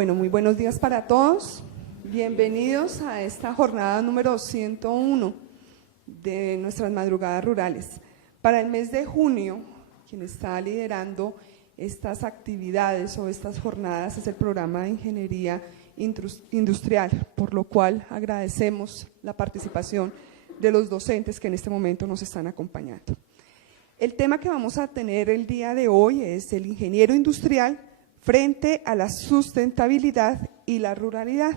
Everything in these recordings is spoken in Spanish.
Bueno, muy buenos días para todos. Bienvenidos a esta jornada número 101 de nuestras madrugadas rurales. Para el mes de junio, quien está liderando estas actividades o estas jornadas es el programa de Ingeniería Industrial, por lo cual agradecemos la participación de los docentes que en este momento nos están acompañando. El tema que vamos a tener el día de hoy es el ingeniero industrial frente a la sustentabilidad y la ruralidad.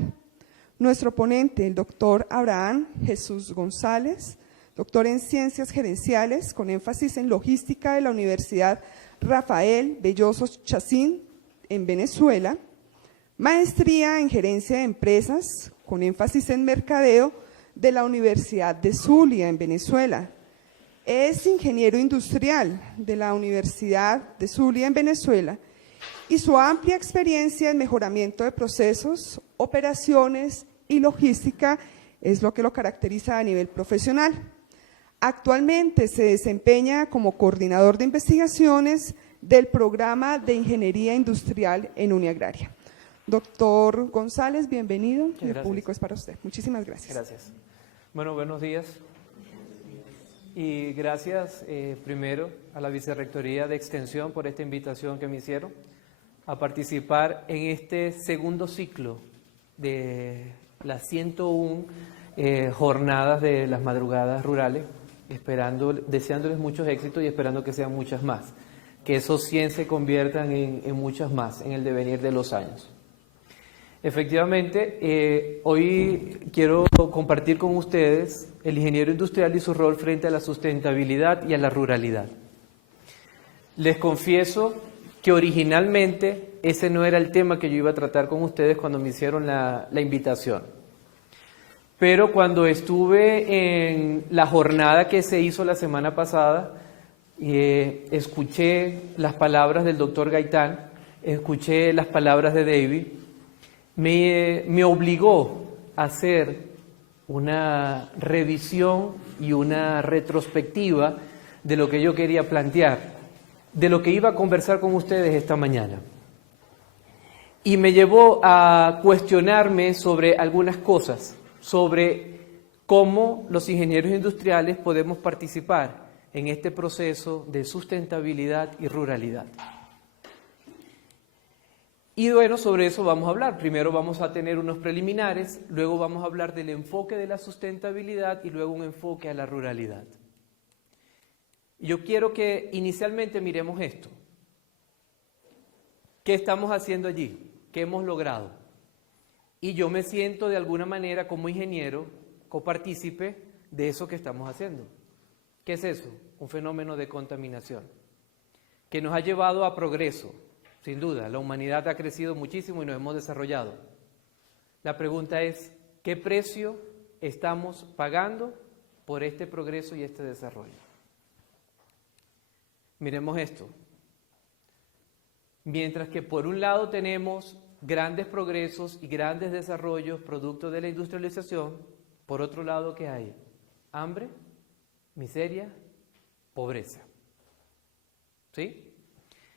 Nuestro ponente, el doctor Abraham Jesús González, doctor en Ciencias Gerenciales con énfasis en Logística de la Universidad Rafael Belloso Chacín en Venezuela, maestría en Gerencia de Empresas con énfasis en Mercadeo de la Universidad de Zulia en Venezuela. Es ingeniero industrial de la Universidad de Zulia en Venezuela y su amplia experiencia en mejoramiento de procesos, operaciones y logística es lo que lo caracteriza a nivel profesional. Actualmente se desempeña como coordinador de investigaciones del programa de Ingeniería Industrial en Uniagraria. Doctor González, bienvenido. El público es para usted. Muchísimas gracias. Gracias. Bueno, buenos días. Y gracias primero a la Vicerrectoría de Extensión por esta invitación que me hicieron a participar en este segundo ciclo de las 101 jornadas de las madrugadas rurales, deseándoles muchos éxitos y esperando que sean muchas más, que esos 100 se conviertan en muchas más en el devenir de los años. Efectivamente, hoy quiero compartir con ustedes el ingeniero industrial y su rol frente a la sustentabilidad y a la ruralidad. Les confieso que originalmente ese no era el tema que yo iba a tratar con ustedes cuando me hicieron la invitación. Pero cuando estuve en la jornada que se hizo la semana pasada, escuché las palabras del doctor Gaitán, escuché las palabras de David, me obligó a hacer una revisión y una retrospectiva de lo que yo quería plantear, de lo que iba a conversar con ustedes esta mañana. Y me llevó a cuestionarme sobre algunas cosas, sobre cómo los ingenieros industriales podemos participar en este proceso de sustentabilidad y ruralidad. Y bueno, sobre eso vamos a hablar. Primero vamos a tener unos preliminares, luego vamos a hablar del enfoque de la sustentabilidad y luego un enfoque a la ruralidad. Yo quiero que inicialmente miremos esto. ¿Qué estamos haciendo allí? ¿Qué hemos logrado? Y yo me siento de alguna manera como ingeniero copartícipe de eso que estamos haciendo. ¿Qué es eso? Un fenómeno de contaminación que nos ha llevado a progreso. Sin duda, la humanidad ha crecido muchísimo y nos hemos desarrollado. La pregunta es, ¿qué precio estamos pagando por este progreso y este desarrollo? Miremos esto. Mientras que por un lado tenemos grandes progresos y grandes desarrollos producto de la industrialización, por otro lado, ¿qué hay? Hambre, miseria, pobreza. ¿Sí?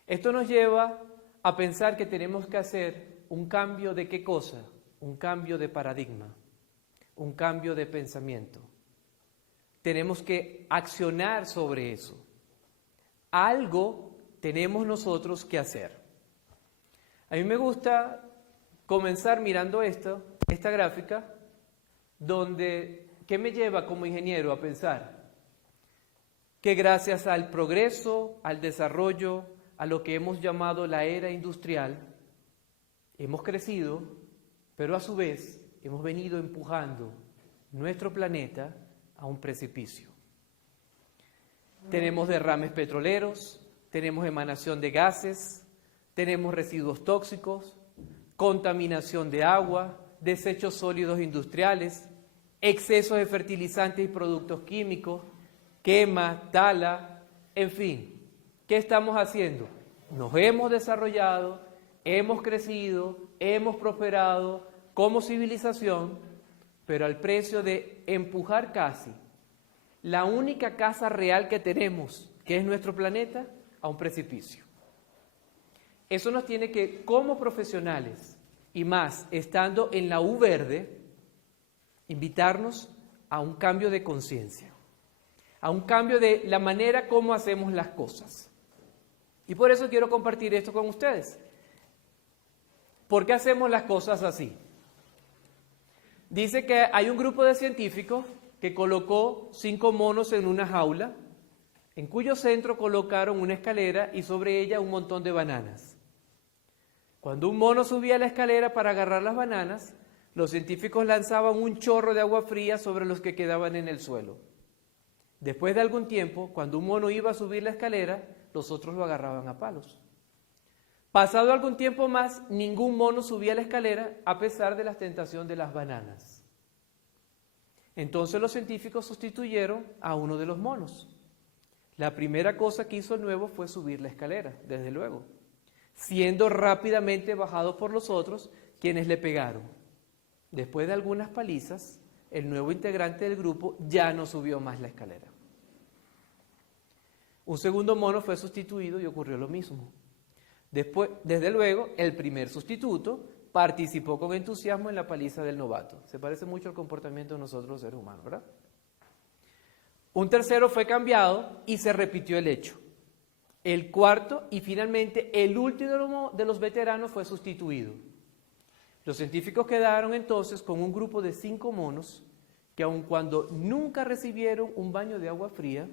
Esto nos lleva a pensar que tenemos que hacer un cambio de ¿qué cosa? Un cambio de paradigma, un cambio de pensamiento. Tenemos que accionar sobre eso. Algo tenemos nosotros que hacer. A mí me gusta comenzar mirando esta gráfica, donde, ¿qué me lleva como ingeniero a pensar? Que gracias al progreso, al desarrollo, a lo que hemos llamado la era industrial, hemos crecido, pero a su vez hemos venido empujando nuestro planeta a un precipicio. Tenemos derrames petroleros, tenemos emanación de gases, tenemos residuos tóxicos, contaminación de agua, desechos sólidos industriales, excesos de fertilizantes y productos químicos, quema, tala, en fin. ¿Qué estamos haciendo? Nos hemos desarrollado, hemos crecido, hemos prosperado como civilización, pero al precio de empujar casi la única casa real que tenemos, que es nuestro planeta, a un precipicio. Eso nos tiene que, como profesionales y más estando en la U verde, invitarnos a un cambio de conciencia, a un cambio de la manera como hacemos las cosas. Y por eso quiero compartir esto con ustedes. ¿Por qué hacemos las cosas así? Dice que hay un grupo de científicos que colocó 5 monos en una jaula, en cuyo centro colocaron una escalera y sobre ella un montón de bananas. Cuando un mono subía la escalera para agarrar las bananas, los científicos lanzaban un chorro de agua fría sobre los que quedaban en el suelo. Después de algún tiempo, cuando un mono iba a subir la escalera, los otros lo agarraban a palos. Pasado algún tiempo más, ningún mono subía la escalera a pesar de la tentación de las bananas. Entonces los científicos sustituyeron a uno de los monos. La primera cosa que hizo el nuevo fue subir la escalera, desde luego, siendo rápidamente bajado por los otros, quienes le pegaron. Después de algunas palizas, el nuevo integrante del grupo ya no subió más la escalera. Un segundo mono fue sustituido y ocurrió lo mismo. Después, desde luego, el primer sustituto participó con entusiasmo en la paliza del novato. Se parece mucho al comportamiento de nosotros los seres humanos, ¿verdad? Un tercero fue cambiado y se repitió el hecho. El cuarto y finalmente el último de los veteranos fue sustituido. Los científicos quedaron entonces con un grupo de 5 monos que aun cuando nunca recibieron un baño de agua fría,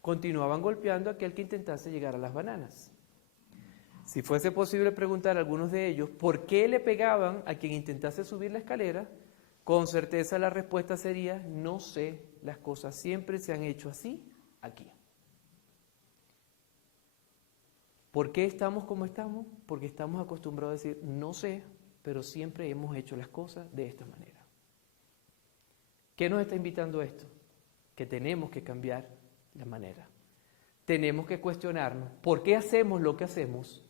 continuaban golpeando a aquel que intentase llegar a las bananas. Si fuese posible preguntar a algunos de ellos por qué le pegaban a quien intentase subir la escalera, con certeza la respuesta sería: no sé, las cosas siempre se han hecho así aquí. ¿Por qué estamos como estamos? Porque estamos acostumbrados a decir no sé, pero siempre hemos hecho las cosas de esta manera. ¿Qué nos está invitando esto? Que tenemos que cambiar la manera. Tenemos que cuestionarnos por qué hacemos lo que hacemos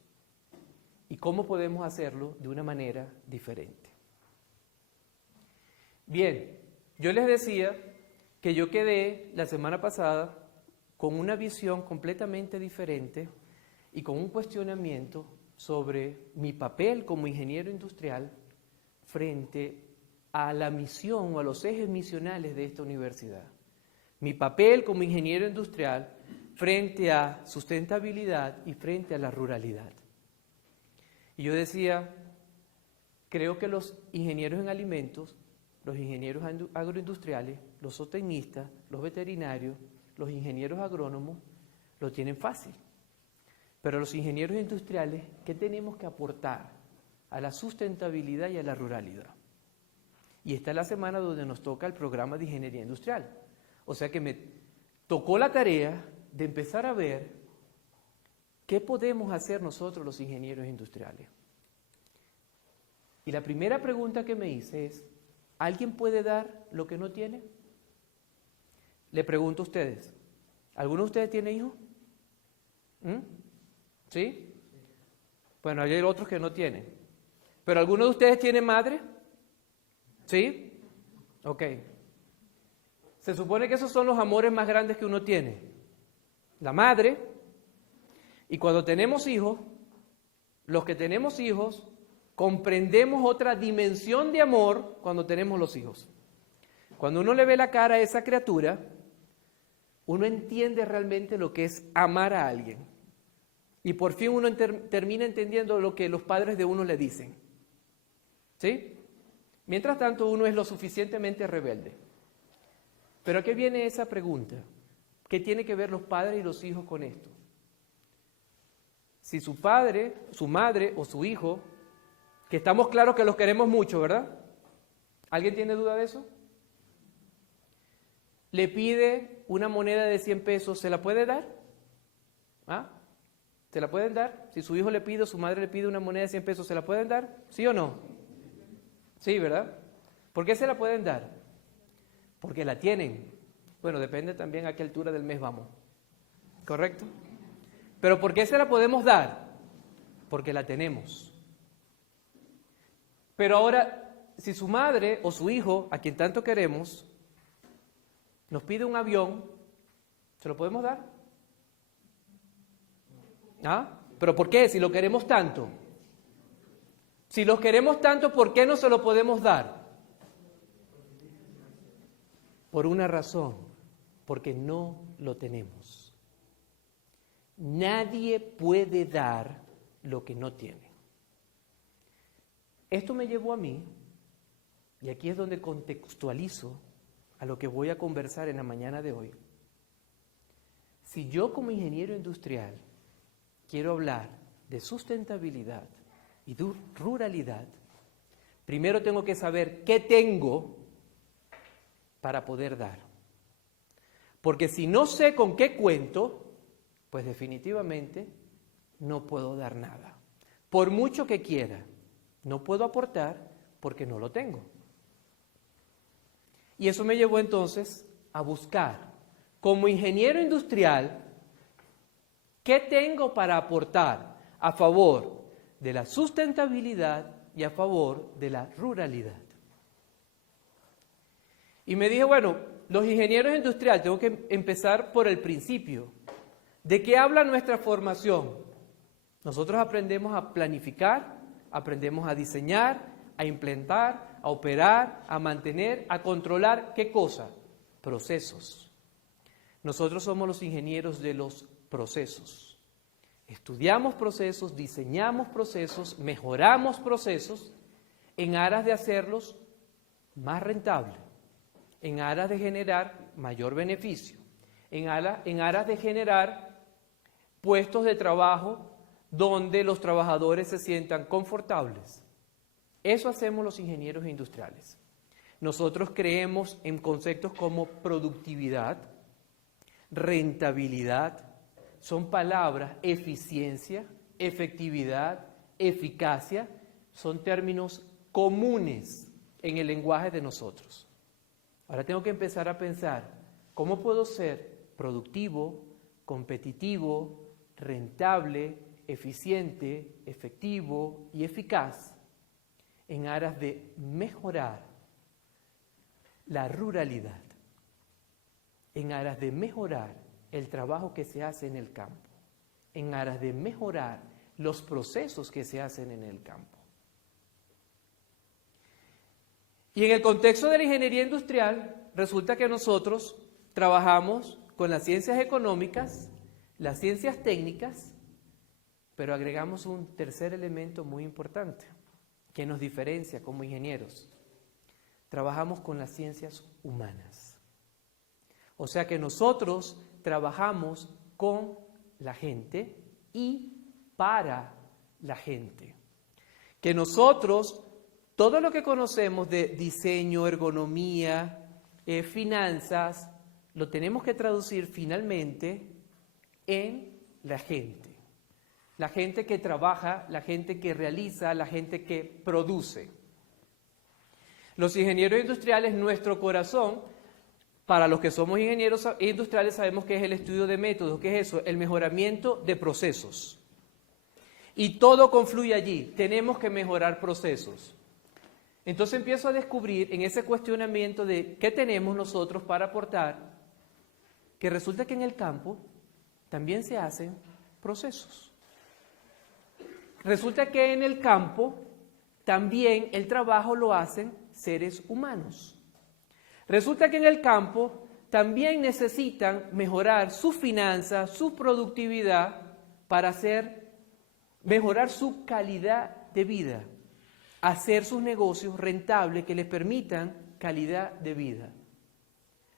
y cómo podemos hacerlo de una manera diferente. Bien, yo les decía que yo quedé la semana pasada con una visión completamente diferente y con un cuestionamiento sobre mi papel como ingeniero industrial frente a la misión o a los ejes misionales de esta universidad. Mi papel como ingeniero industrial frente a sustentabilidad y frente a la ruralidad. Y yo decía, creo que los ingenieros en alimentos, los ingenieros agroindustriales, los zootecnistas, los veterinarios, los ingenieros agrónomos, lo tienen fácil. Pero los ingenieros industriales, ¿qué tenemos que aportar a la sustentabilidad y a la ruralidad? Y esta es la semana donde nos toca el programa de ingeniería industrial. O sea que me tocó la tarea de empezar a ver qué podemos hacer nosotros los ingenieros industriales. Y la primera pregunta que me hice es, ¿alguien puede dar lo que no tiene? Le pregunto a ustedes, ¿alguno de ustedes tiene hijos? ¿Sí? Bueno, hay otros que no tienen. ¿Pero alguno de ustedes tiene madre? ¿Sí? Ok. Se supone que esos son los amores más grandes que uno tiene. La madre. Y cuando tenemos hijos, los que tenemos hijos, comprendemos otra dimensión de amor cuando tenemos los hijos. Cuando uno le ve la cara a esa criatura, uno entiende realmente lo que es amar a alguien. Y por fin uno termina entendiendo lo que los padres de uno le dicen. ¿Sí? Mientras tanto, uno es lo suficientemente rebelde. Pero ¿a qué viene esa pregunta? ¿Qué tiene que ver los padres y los hijos con esto? Si su padre, su madre o su hijo, que estamos claros que los queremos mucho, ¿verdad? ¿Alguien tiene duda de eso? Le pide una moneda de 100 pesos, ¿se la puede dar? ¿Ah? ¿Se la pueden dar? Si su hijo le pide o su madre le pide una moneda de 100 pesos, ¿se la pueden dar? ¿Sí o no? Sí, ¿verdad? ¿Por qué se la pueden dar? Porque la tienen. Bueno, depende también a qué altura del mes vamos. ¿Correcto? ¿Pero por qué se la podemos dar? Porque la tenemos. Pero ahora, si su madre o su hijo, a quien tanto queremos, nos pide un avión, ¿se lo podemos dar? ¿Ah? ¿Pero por qué? Si lo queremos tanto. Si los queremos tanto, ¿por qué no se lo podemos dar? Por una razón, porque no lo tenemos. Nadie puede dar lo que no tiene. Esto me llevó a mí, y aquí es donde contextualizo a lo que voy a conversar en la mañana de hoy. Si yo como ingeniero industrial quiero hablar de sustentabilidad y de ruralidad, primero tengo que saber qué tengo para poder dar. Porque si no sé con qué cuento, pues definitivamente no puedo dar nada. Por mucho que quiera, no puedo aportar porque no lo tengo. Y eso me llevó entonces a buscar, como ingeniero industrial, qué tengo para aportar a favor de la sustentabilidad y a favor de la ruralidad. Y me dije, bueno, los ingenieros industriales, tengo que empezar por el principio. ¿De qué habla nuestra formación? Nosotros aprendemos a planificar, aprendemos a diseñar, a implementar, a operar, a mantener, a controlar, ¿qué cosa? Procesos. Nosotros somos los ingenieros de los procesos. Estudiamos procesos, diseñamos procesos, mejoramos procesos en aras de hacerlos más rentables, en aras de generar mayor beneficio, en aras de generar puestos de trabajo donde los trabajadores se sientan confortables. Eso hacemos los ingenieros industriales. Nosotros creemos en conceptos como productividad, rentabilidad, son palabras, eficiencia, efectividad, eficacia, son términos comunes en el lenguaje de nosotros. Ahora tengo que empezar a pensar, ¿cómo puedo ser productivo, competitivo, rentable, eficiente, efectivo y eficaz en aras de mejorar la ruralidad, en aras de mejorar el trabajo que se hace en el campo, en aras de mejorar los procesos que se hacen en el campo? Y en el contexto de la ingeniería industrial, resulta que nosotros trabajamos con las ciencias económicas, las ciencias técnicas, pero agregamos un tercer elemento muy importante que nos diferencia como ingenieros. Trabajamos con las ciencias humanas. O sea que nosotros trabajamos con la gente y para la gente. Que nosotros, todo lo que conocemos de diseño, ergonomía, finanzas, lo tenemos que traducir finalmente en la gente. La gente que trabaja, la gente que realiza, la gente que produce. Los ingenieros industriales, nuestro corazón, para los que somos ingenieros industriales sabemos que es el estudio de métodos. ¿Qué es eso? El mejoramiento de procesos. Y todo confluye allí. Tenemos que mejorar procesos. Entonces empiezo a descubrir en ese cuestionamiento de qué tenemos nosotros para aportar, que resulta que en el campo también se hacen procesos. Resulta que en el campo también el trabajo lo hacen seres humanos. Resulta que en el campo también necesitan mejorar sus finanzas, su productividad para mejorar su calidad de vida, hacer sus negocios rentables que les permitan calidad de vida.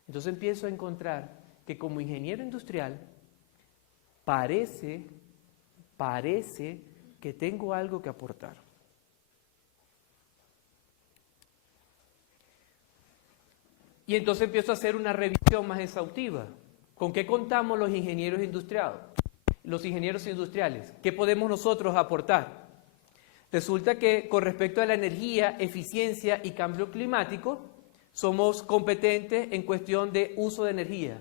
Entonces empiezo a encontrar que como ingeniero industrial parece que tengo algo que aportar. Y entonces empiezo a hacer una revisión más exhaustiva. ¿Con qué contamos los ingenieros industriales? Los ingenieros industriales, ¿qué podemos nosotros aportar? Resulta que con respecto a la energía, eficiencia y cambio climático, somos competentes en cuestión de uso de energía.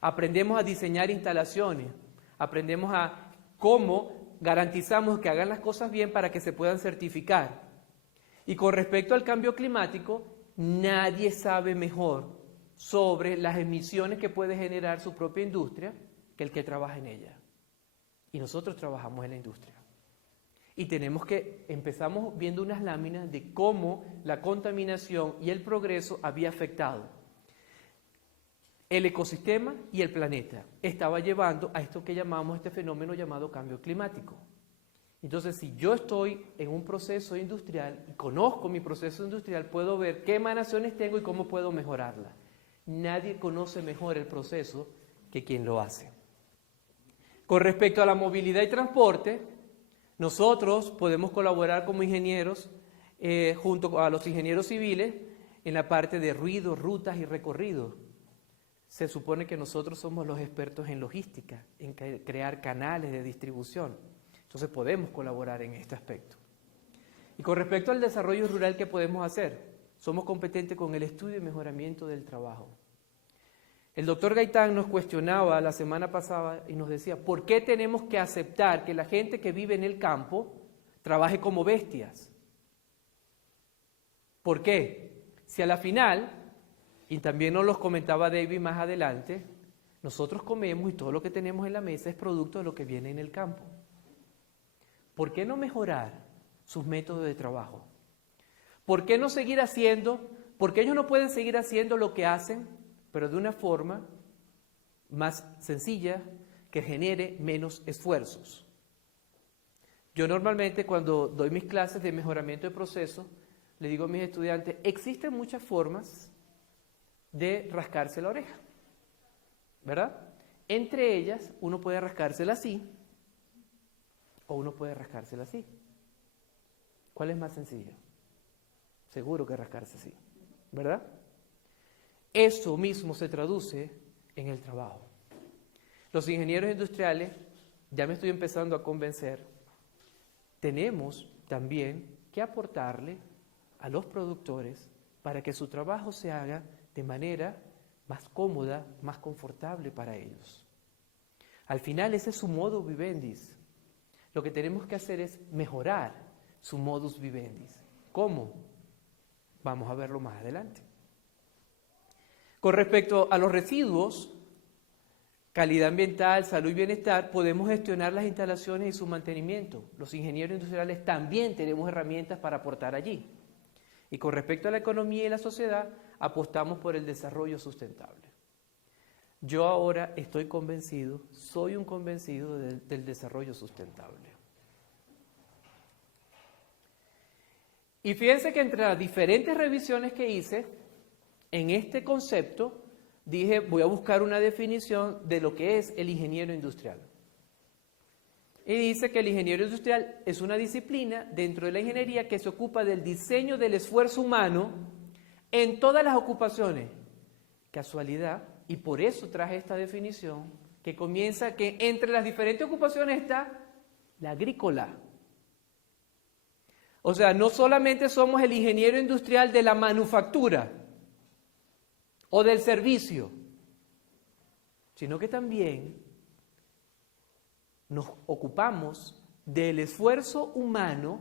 Aprendemos a diseñar instalaciones, aprendemos a cómo garantizamos que hagan las cosas bien para que se puedan certificar. Y con respecto al cambio climático, nadie sabe mejor sobre las emisiones que puede generar su propia industria que el que trabaja en ella. Y nosotros trabajamos en la industria. Y empezamos viendo unas láminas de cómo la contaminación y el progreso había afectado el ecosistema y el planeta. Estaba llevando a esto que llamamos este fenómeno llamado cambio climático. Entonces, si yo estoy en un proceso industrial y conozco mi proceso industrial, puedo ver qué emanaciones tengo y cómo puedo mejorarla. Nadie conoce mejor el proceso que quien lo hace. Con respecto a la movilidad y transporte, nosotros podemos colaborar como ingenieros junto a los ingenieros civiles en la parte de ruido, rutas y recorridos. Se supone que nosotros somos los expertos en logística, en crear canales de distribución. Entonces podemos colaborar en este aspecto. Y con respecto al desarrollo rural, ¿qué podemos hacer? Somos competentes con el estudio y mejoramiento del trabajo. El doctor Gaitán nos cuestionaba la semana pasada y nos decía, ¿por qué tenemos que aceptar que la gente que vive en el campo trabaje como bestias? ¿Por qué? Si a la final, y también nos los comentaba David más adelante, nosotros comemos y todo lo que tenemos en la mesa es producto de lo que viene en el campo. ¿Por qué no mejorar sus métodos de trabajo? ¿Por qué no seguir haciendo? ¿Por qué ellos no pueden seguir haciendo lo que hacen, pero de una forma más sencilla que genere menos esfuerzos? Yo normalmente cuando doy mis clases de mejoramiento de proceso, le digo a mis estudiantes, existen muchas formas de rascarse la oreja, ¿verdad? Entre ellas, uno puede rascársela así, o uno puede rascársela así. ¿Cuál es más sencillo? Seguro que rascarse así, ¿verdad? Eso mismo se traduce en el trabajo. Los ingenieros industriales, ya me estoy empezando a convencer, tenemos también que aportarle a los productores para que su trabajo se haga de manera más cómoda, más confortable para ellos. Al final ese es su modus vivendi. Lo que tenemos que hacer es mejorar su modus vivendi. ¿Cómo? Vamos a verlo más adelante. Con respecto a los residuos, calidad ambiental, salud y bienestar, podemos gestionar las instalaciones y su mantenimiento. Los ingenieros industriales también tenemos herramientas para aportar allí. Y con respecto a la economía y la sociedad, apostamos por el desarrollo sustentable. Yo ahora estoy convencido, soy un convencido del desarrollo sustentable. Y fíjense que entre las diferentes revisiones que hice, en este concepto, dije, voy a buscar una definición de lo que es el ingeniero industrial. Y dice que el ingeniero industrial es una disciplina dentro de la ingeniería que se ocupa del diseño del esfuerzo humano en todas las ocupaciones. Casualidad, y por eso traje esta definición, que comienza que entre las diferentes ocupaciones está la agrícola. O sea, no solamente somos el ingeniero industrial de la manufactura o del servicio, sino que también nos ocupamos del esfuerzo humano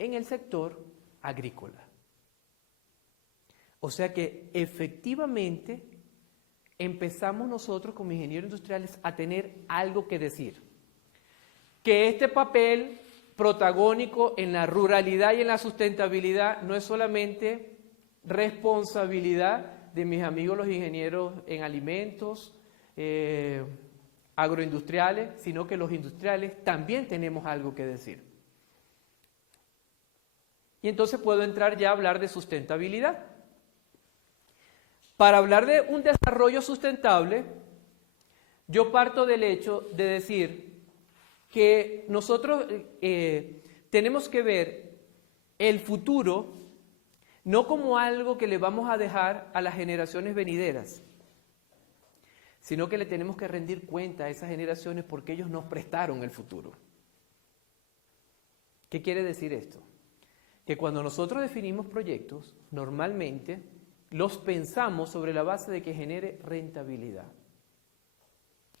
en el sector agrícola. O sea que efectivamente empezamos nosotros como ingenieros industriales a tener algo que decir. Que este papel protagónico en la ruralidad y en la sustentabilidad no es solamente responsabilidad de mis amigos los ingenieros en alimentos, agroindustriales, sino que los industriales también tenemos algo que decir. Y entonces puedo entrar ya a hablar de sustentabilidad. Para hablar de un desarrollo sustentable, yo parto del hecho de decir que nosotros tenemos que ver el futuro no como algo que le vamos a dejar a las generaciones venideras, sino que le tenemos que rendir cuenta a esas generaciones porque ellos nos prestaron el futuro. ¿Qué quiere decir esto? Que cuando nosotros definimos proyectos, normalmente los pensamos sobre la base de que genere rentabilidad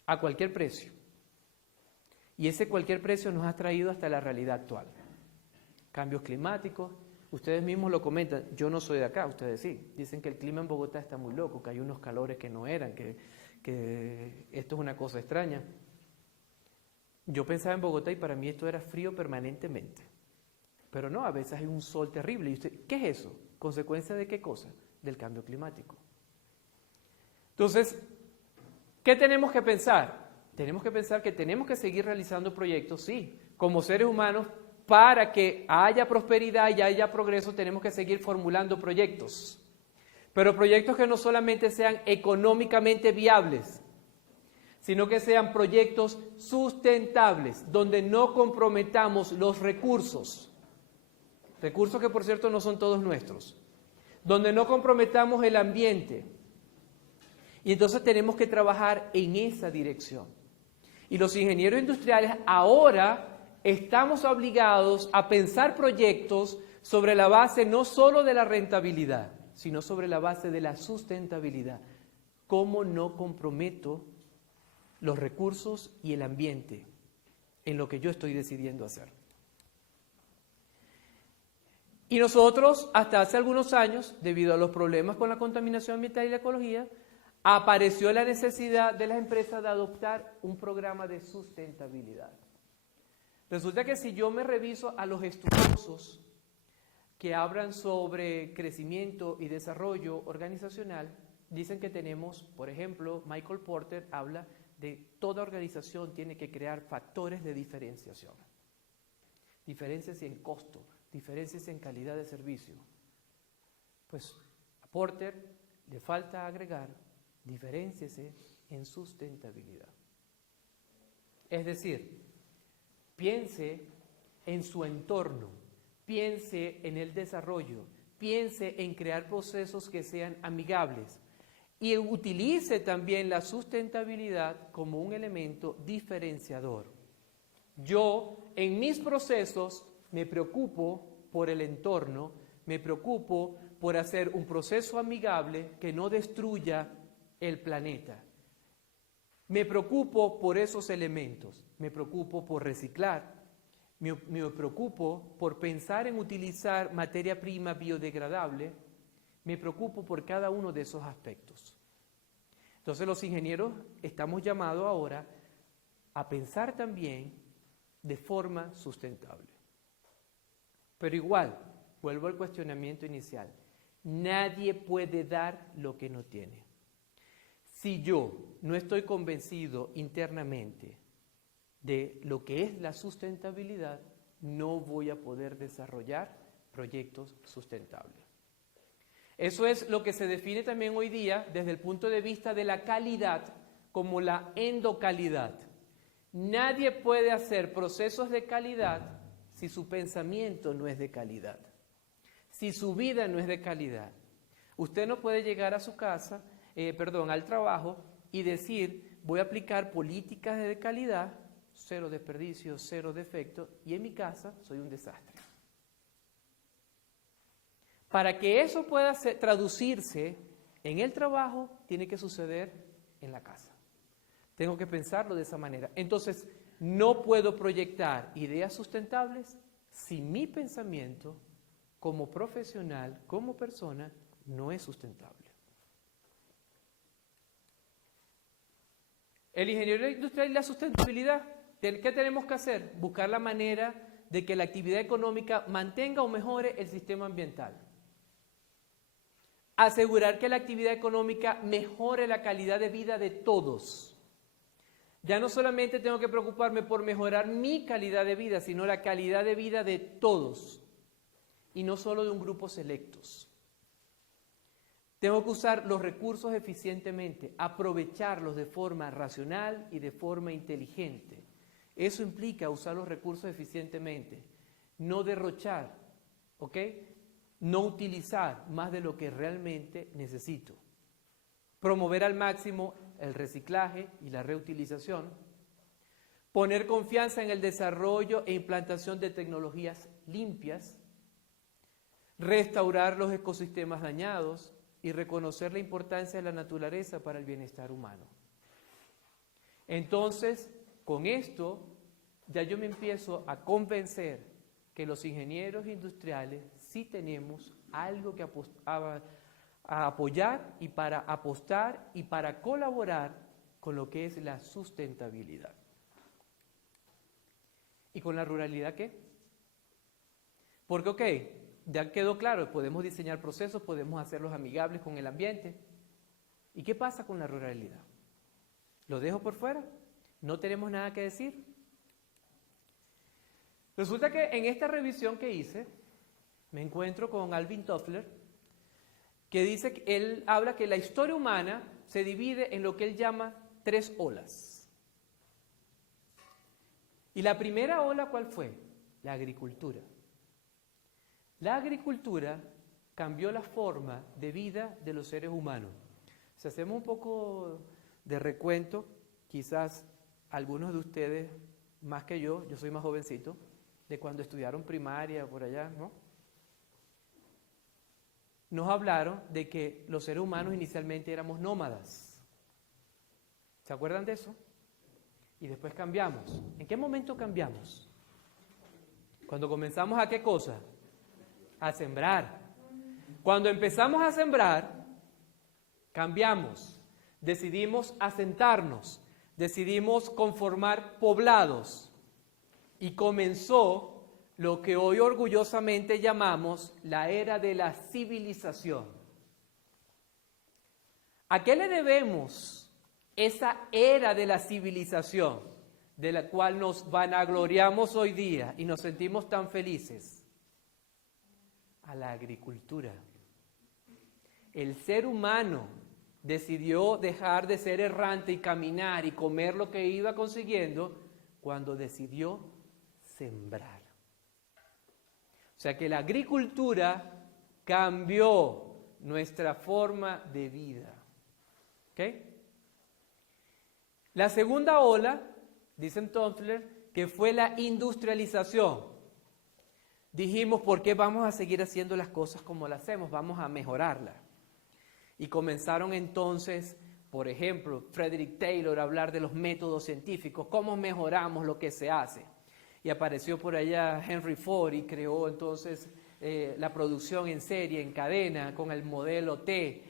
a cualquier precio. Y ese cualquier precio nos ha traído hasta la realidad actual. Cambios climáticos, ustedes mismos lo comentan, yo no soy de acá, ustedes sí. Dicen que el clima en Bogotá está muy loco, que hay unos calores que no eran, que esto es una cosa extraña. Yo pensaba en Bogotá y para mí esto era frío permanentemente. Pero no, a veces hay un sol terrible. ¿Y usted, qué es eso? ¿Consecuencia de qué cosa? Del cambio climático. Entonces, ¿qué tenemos que pensar? Tenemos que pensar que tenemos que seguir realizando proyectos, sí, como seres humanos, para que haya prosperidad y haya progreso, tenemos que seguir formulando proyectos. Pero proyectos que no solamente sean económicamente viables, sino que sean proyectos sustentables, donde no comprometamos los recursos que por cierto no son todos nuestros, donde no comprometamos el ambiente. Y entonces tenemos que trabajar en esa dirección. Y los ingenieros industriales ahora estamos obligados a pensar proyectos sobre la base no solo de la rentabilidad, sino sobre la base de la sustentabilidad. ¿Cómo no comprometo los recursos y el ambiente en lo que yo estoy decidiendo hacer? Y nosotros, hasta hace algunos años, debido a los problemas con la contaminación ambiental y la ecología, apareció la necesidad de las empresas de adoptar un programa de sustentabilidad. Resulta que si yo me reviso a los estudiosos que hablan sobre crecimiento y desarrollo organizacional, dicen que tenemos, por ejemplo, Michael Porter habla de toda organización tiene que crear factores de diferenciación. Diferencias en costo, diferencias en calidad de servicio. Pues a Porter le falta agregar diferencias en sustentabilidad. Es decir, piense en su entorno, piense en el desarrollo, piense en crear procesos que sean amigables y utilice también la sustentabilidad como un elemento diferenciador. Yo, en mis procesos, me preocupo por el entorno, me preocupo por hacer un proceso amigable que no destruya el planeta. Me preocupo por esos elementos, me preocupo por reciclar, me preocupo por pensar en utilizar materia prima biodegradable, me preocupo por cada uno de esos aspectos. Entonces los ingenieros estamos llamados ahora a pensar también de forma sustentable. Pero igual, vuelvo al cuestionamiento inicial, nadie puede dar lo que no tiene. Si yo no estoy convencido internamente de lo que es la sustentabilidad, no voy a poder desarrollar proyectos sustentables. Eso es lo que se define también hoy día desde el punto de vista de la calidad como la endocalidad. Nadie puede hacer procesos de calidad si su pensamiento no es de calidad, si su vida no es de calidad. Usted no puede llegar a su casa, al trabajo y decir, voy a aplicar políticas de calidad, cero desperdicio, cero defecto, y en mi casa soy un desastre. Para que eso pueda traducirse en el trabajo, tiene que suceder en la casa. Tengo que pensarlo de esa manera. Entonces, no puedo proyectar ideas sustentables si mi pensamiento como profesional, como persona, no es sustentable. El ingeniero industrial y la sustentabilidad, ¿qué tenemos que hacer? Buscar la manera de que la actividad económica mantenga o mejore el sistema ambiental. Asegurar que la actividad económica mejore la calidad de vida de todos. Ya no solamente tengo que preocuparme por mejorar mi calidad de vida, sino la calidad de vida de todos, y no solo de un grupo selectos. Tengo que usar los recursos eficientemente, aprovecharlos de forma racional y de forma inteligente. Eso implica usar los recursos eficientemente, no derrochar, ¿ok? No utilizar más de lo que realmente necesito. Promover al máximo el reciclaje y la reutilización. Poner confianza en el desarrollo e implantación de tecnologías limpias. Restaurar los ecosistemas dañados y reconocer la importancia de la naturaleza para el bienestar humano. Entonces, con esto, ya yo me empiezo a convencer que los ingenieros industriales sí tenemos algo que a apoyar y para apostar y para colaborar con lo que es la sustentabilidad. ¿Y con la ruralidad qué? Porque, ok, ya quedó claro, podemos diseñar procesos, podemos hacerlos amigables con el ambiente. ¿Y qué pasa con la ruralidad? ¿Lo dejo por fuera? ¿No tenemos nada que decir? Resulta que en esta revisión que hice, me encuentro con Alvin Toffler, que dice que él habla que la historia humana se divide en lo que él llama 3 olas. Y la primera ola, ¿cuál fue? La agricultura. La agricultura cambió la forma de vida de los seres humanos. Si hacemos un poco de recuento, quizás algunos de ustedes, más que yo soy más jovencito, de cuando estudiaron primaria por allá, ¿no? Nos hablaron de que los seres humanos inicialmente éramos nómadas. ¿Se acuerdan de eso? Y después cambiamos. ¿En qué momento cambiamos? Cuando comenzamos ¿a qué cosa? A sembrar. Cuando empezamos a sembrar, cambiamos. Decidimos asentarnos. Decidimos conformar poblados. Y comenzó lo que hoy orgullosamente llamamos la era de la civilización. ¿A qué le debemos esa era de la civilización, de la cual nos vanagloriamos hoy día y nos sentimos tan felices? A la agricultura. El ser humano decidió dejar de ser errante y caminar y comer lo que iba consiguiendo cuando decidió sembrar. O sea que la agricultura cambió nuestra forma de vida. ¿Ok? La segunda ola, dicen Toffler, que fue la industrialización. Dijimos, ¿por qué vamos a seguir haciendo las cosas como las hacemos? Vamos a mejorarlas. Y comenzaron entonces, por ejemplo, Frederick Taylor a hablar de los métodos científicos, cómo mejoramos lo que se hace. Y apareció por allá Henry Ford y creó entonces la producción en serie, en cadena, con el modelo T.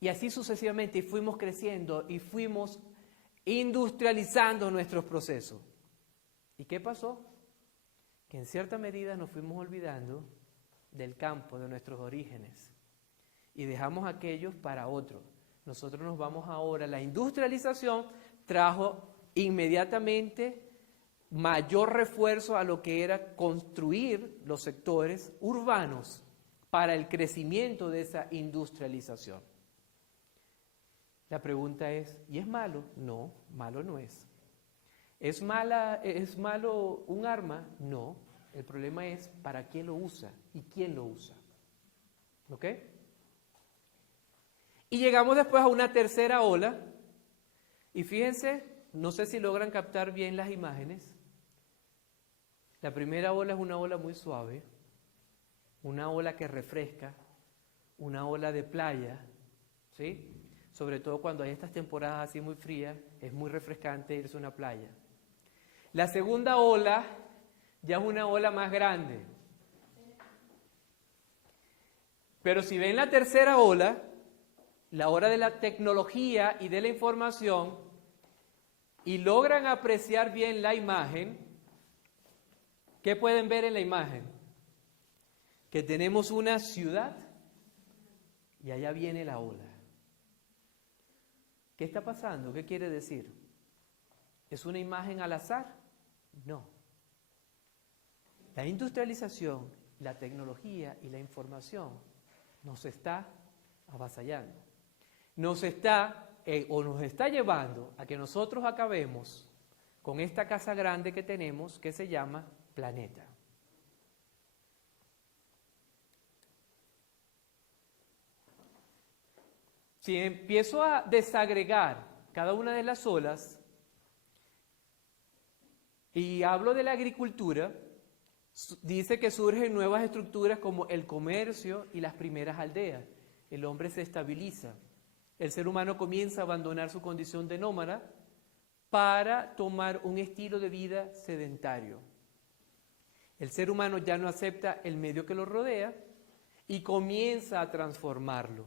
Y así sucesivamente, y fuimos creciendo y fuimos industrializando nuestros procesos. ¿Y qué pasó? Que en cierta medida nos fuimos olvidando del campo, de nuestros orígenes. Y dejamos aquellos para otros. Nosotros nos vamos ahora, la industrialización trajo inmediatamente mayor refuerzo a lo que era construir los sectores urbanos para el crecimiento de esa industrialización. La pregunta es, ¿y es malo? No, malo no es. ¿Es malo un arma? No. El problema es para qué lo usa y quién lo usa. ¿Ok? Y llegamos después a una tercera ola. Y fíjense, no sé si logran captar bien las imágenes. La primera ola es una ola muy suave, una ola que refresca, una ola de playa, ¿sí? Sobre todo cuando hay estas temporadas así muy frías, es muy refrescante irse a una playa. La segunda ola ya es una ola más grande. Pero si ven la tercera ola, la hora de la tecnología y de la información, y logran apreciar bien la imagen, ¿qué pueden ver en la imagen? Que tenemos una ciudad y allá viene la ola. ¿Qué está pasando? ¿Qué quiere decir? ¿Es una imagen al azar? No. La industrialización, la tecnología y la información nos está avasallando. Nos está llevando a que nosotros acabemos con esta casa grande que tenemos que se llama planeta. Si empiezo a desagregar cada una de las olas y hablo de la agricultura, dice que surgen nuevas estructuras como el comercio y las primeras aldeas. El hombre se estabiliza. El ser humano comienza a abandonar su condición de nómada para tomar un estilo de vida sedentario. El ser humano ya no acepta el medio que lo rodea y comienza a transformarlo.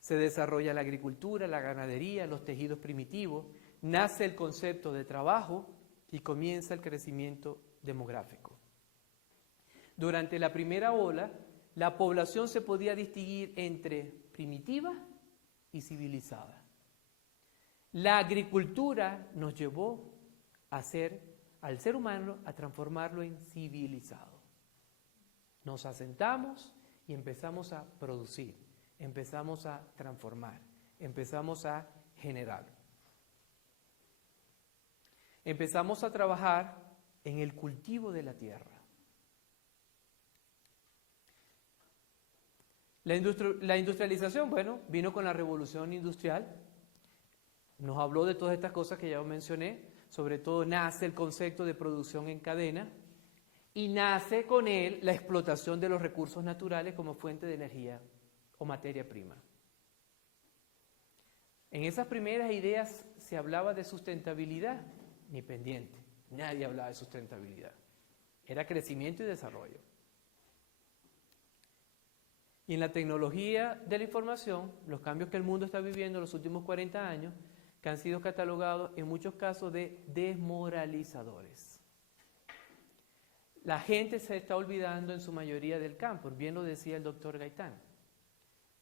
Se desarrolla la agricultura, la ganadería, los tejidos primitivos, nace el concepto de trabajo y comienza el crecimiento demográfico. Durante la primera ola, la población se podía distinguir entre primitiva y civilizada. La agricultura nos llevó al ser humano a transformarlo en civilizado. Nos asentamos y empezamos a producir, empezamos a transformar, empezamos a generar. Empezamos a trabajar en el cultivo de la tierra. La industrialización, bueno, vino con la revolución industrial, nos habló de todas estas cosas que ya mencioné, sobre todo nace el concepto de producción en cadena y nace con él la explotación de los recursos naturales como fuente de energía o materia prima. En esas primeras ideas se hablaba de sustentabilidad, ni pendiente, nadie hablaba de sustentabilidad, era crecimiento y desarrollo. Y en la tecnología de la información, los cambios que el mundo está viviendo en los últimos 40 años, que han sido catalogados en muchos casos de desmoralizadores. La gente se está olvidando en su mayoría del campo, bien lo decía el doctor Gaitán.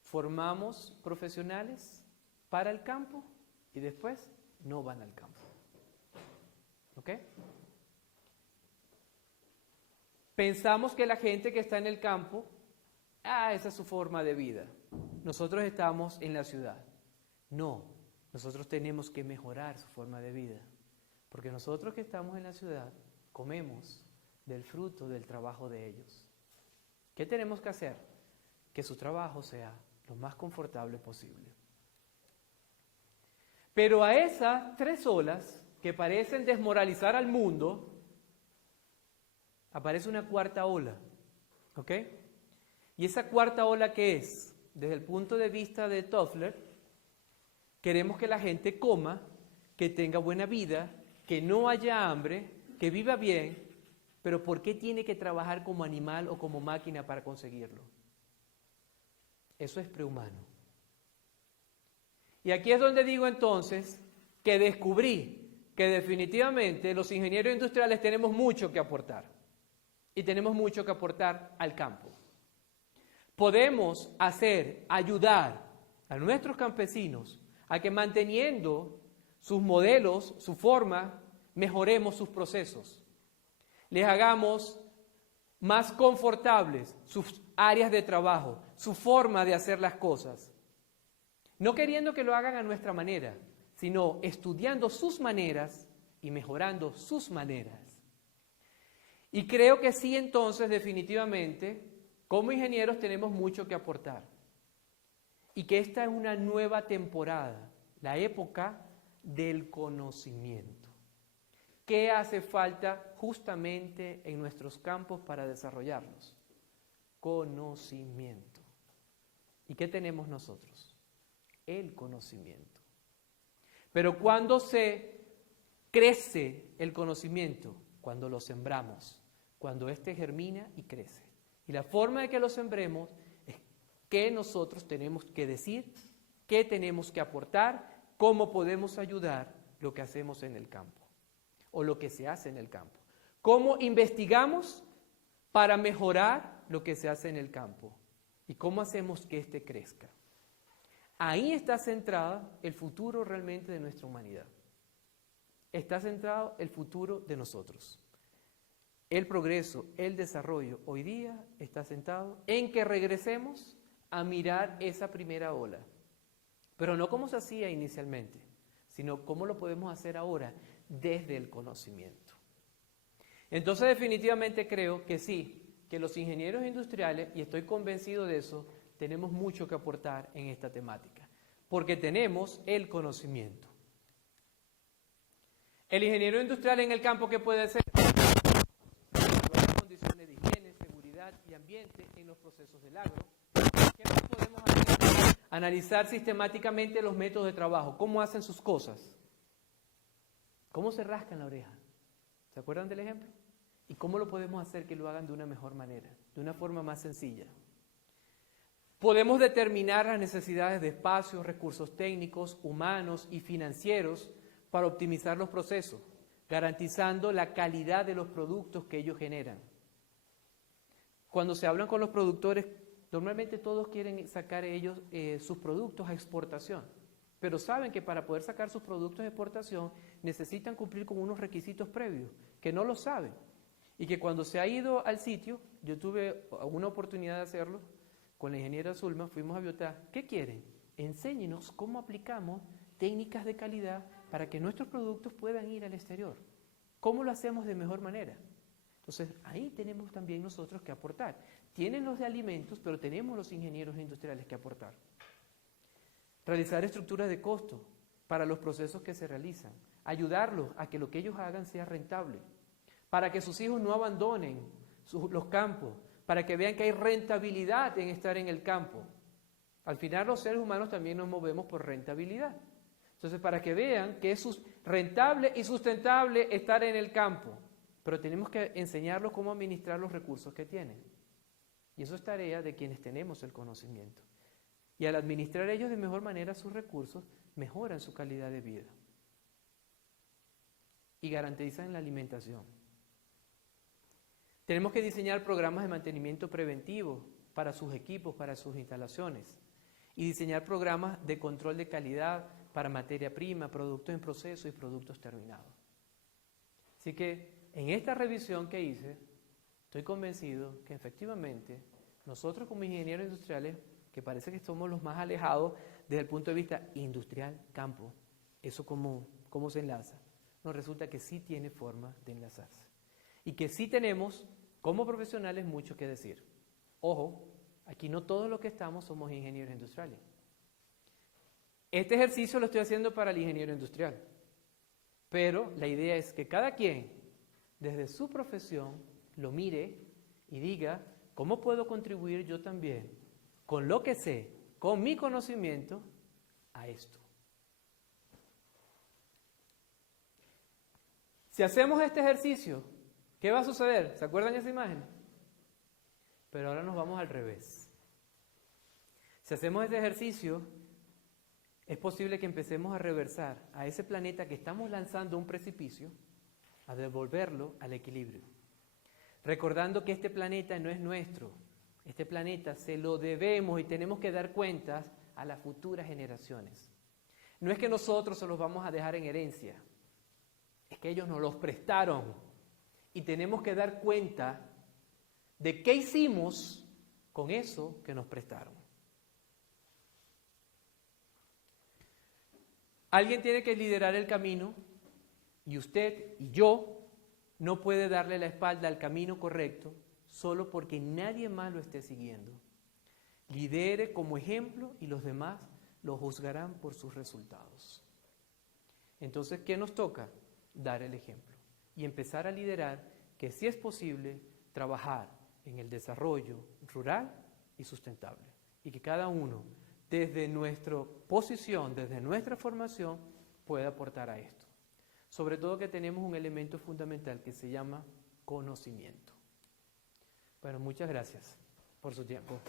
Formamos profesionales para el campo y después no van al campo. ¿Ok? Pensamos que la gente que está en el campo, esa es su forma de vida. Nosotros estamos en la ciudad. No, nosotros tenemos que mejorar su forma de vida. Porque nosotros que estamos en la ciudad, comemos del fruto del trabajo de ellos. ¿Qué tenemos que hacer? Que su trabajo sea lo más confortable posible. Pero a esas tres olas que parecen desmoralizar al mundo, aparece una cuarta ola. ¿Ok? Y esa cuarta ola, ¿qué es? Desde el punto de vista de Toffler, queremos que la gente coma, que tenga buena vida, que no haya hambre, que viva bien, pero ¿por qué tiene que trabajar como animal o como máquina para conseguirlo? Eso es prehumano. Y aquí es donde digo entonces que descubrí que definitivamente los ingenieros industriales tenemos mucho que aportar. Y tenemos mucho que aportar al campo. Podemos ayudar a nuestros campesinos a que manteniendo sus modelos, su forma, mejoremos sus procesos. Les hagamos más confortables sus áreas de trabajo, su forma de hacer las cosas. No queriendo que lo hagan a nuestra manera, sino estudiando sus maneras y mejorando sus maneras. Y creo que sí, entonces, definitivamente, como ingenieros tenemos mucho que aportar. Y que esta es una nueva temporada, la época del conocimiento. ¿Qué hace falta justamente en nuestros campos para desarrollarlos? Conocimiento. ¿Y qué tenemos nosotros? El conocimiento. Pero ¿cuándo se crece el conocimiento? Cuando lo sembramos, cuando éste germina y crece. Y la forma de que lo sembremos es qué nosotros tenemos que decir, qué tenemos que aportar, cómo podemos ayudar lo que hacemos en el campo o lo que se hace en el campo. Cómo investigamos para mejorar lo que se hace en el campo y cómo hacemos que éste crezca. Ahí está centrado el futuro realmente de nuestra humanidad. Está centrado el futuro de nosotros. El progreso, el desarrollo hoy día está centrado en que regresemos a mirar esa primera ola. Pero no como se hacía inicialmente, sino cómo lo podemos hacer ahora desde el conocimiento. Entonces definitivamente creo que sí, que los ingenieros industriales, y estoy convencido de eso, tenemos mucho que aportar en esta temática, porque tenemos el conocimiento. El ingeniero industrial en el campo, ¿qué puede hacer? Evaluar condiciones de higiene, seguridad y ambiente en los procesos del agro. ¿Qué más podemos hacer? Analizar sistemáticamente los métodos de trabajo, cómo hacen sus cosas, cómo se rascan la oreja. ¿Se acuerdan del ejemplo? ¿Y cómo lo podemos hacer que lo hagan de una mejor manera, de una forma más sencilla? Podemos determinar las necesidades de espacios, recursos técnicos, humanos y financieros para optimizar los procesos, garantizando la calidad de los productos que ellos generan. Cuando se hablan con los productores, normalmente todos quieren sacar ellos sus productos a exportación, pero saben que para poder sacar sus productos a exportación necesitan cumplir con unos requisitos previos, que no lo saben, y que cuando se ha ido al sitio, yo tuve una oportunidad de hacerlo, con la ingeniera Zulma, fuimos a Biotá. ¿Qué quieren? Enséñenos cómo aplicamos técnicas de calidad para que nuestros productos puedan ir al exterior. ¿Cómo lo hacemos de mejor manera? Entonces, ahí tenemos también nosotros que aportar. Tienen los de alimentos, pero tenemos los ingenieros industriales que aportar. Realizar estructuras de costo para los procesos que se realizan. Ayudarlos a que lo que ellos hagan sea rentable. Para que sus hijos no abandonen los campos. Para que vean que hay rentabilidad en estar en el campo. Al final los seres humanos también nos movemos por rentabilidad. Entonces, para que vean que es rentable y sustentable estar en el campo. Pero tenemos que enseñarlos cómo administrar los recursos que tienen. Y eso es tarea de quienes tenemos el conocimiento. Y al administrar ellos de mejor manera sus recursos, mejoran su calidad de vida. Y garantizan la alimentación. Tenemos que diseñar programas de mantenimiento preventivo para sus equipos, para sus instalaciones. Y diseñar programas de control de calidad para materia prima, productos en proceso y productos terminados. Así que en esta revisión que hice, estoy convencido que efectivamente nosotros como ingenieros industriales, que parece que somos los más alejados desde el punto de vista industrial, campo, eso cómo se enlaza, nos resulta que sí tiene forma de enlazarse. Y que sí tenemos, como profesionales, mucho que decir. Ojo, aquí no todos los que estamos somos ingenieros industriales. Este ejercicio lo estoy haciendo para el ingeniero industrial, pero la idea es que cada quien, desde su profesión, lo mire y diga, ¿cómo puedo contribuir yo también, con lo que sé, con mi conocimiento, a esto? Si hacemos este ejercicio, ¿qué va a suceder? ¿Se acuerdan esa imagen? Pero ahora nos vamos al revés. Si hacemos este ejercicio, es posible que empecemos a reversar a ese planeta que estamos lanzando a un precipicio, a devolverlo al equilibrio. Recordando que este planeta no es nuestro, este planeta se lo debemos y tenemos que dar cuentas a las futuras generaciones. No es que nosotros se los vamos a dejar en herencia, es que ellos nos los prestaron y tenemos que dar cuenta de qué hicimos con eso que nos prestaron. Alguien tiene que liderar el camino y usted y yo no puede darle la espalda al camino correcto solo porque nadie más lo esté siguiendo. Lidere como ejemplo y los demás lo juzgarán por sus resultados. Entonces, ¿qué nos toca? Dar el ejemplo y empezar a liderar que sí es posible trabajar en el desarrollo rural y sustentable y que cada uno desde nuestra posición, desde nuestra formación, puede aportar a esto. Sobre todo que tenemos un elemento fundamental que se llama conocimiento. Bueno, muchas gracias por su tiempo.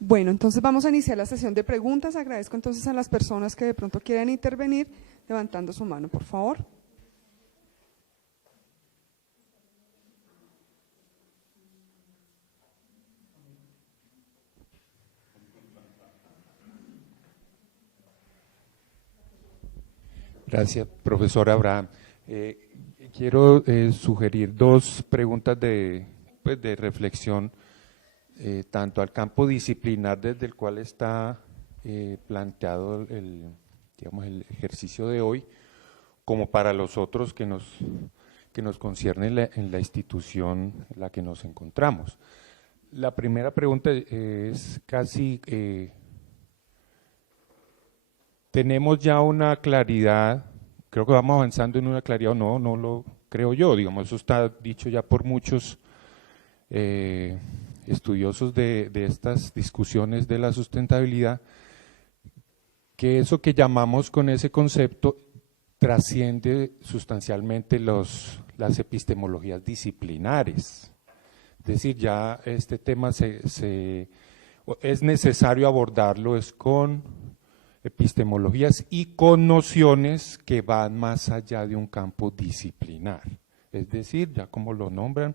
Bueno, entonces vamos a iniciar la sesión de preguntas. Agradezco entonces a las personas que de pronto quieran intervenir, levantando su mano, por favor. Gracias, profesor Abraham. Quiero sugerir dos preguntas de reflexión, tanto al campo disciplinar desde el cual está planteado el ejercicio de hoy, como para los otros que nos concierne en la institución en la que nos encontramos. La primera pregunta es casi... tenemos ya una claridad, creo que vamos avanzando en una claridad, no lo creo yo, digamos, eso está dicho ya por muchos estudiosos de estas discusiones de la sustentabilidad, que eso que llamamos con ese concepto trasciende sustancialmente las epistemologías disciplinares. Es decir, ya este tema es necesario abordarlo, es con epistemologías y con nociones que van más allá de un campo disciplinar. Es decir, ya como lo nombran,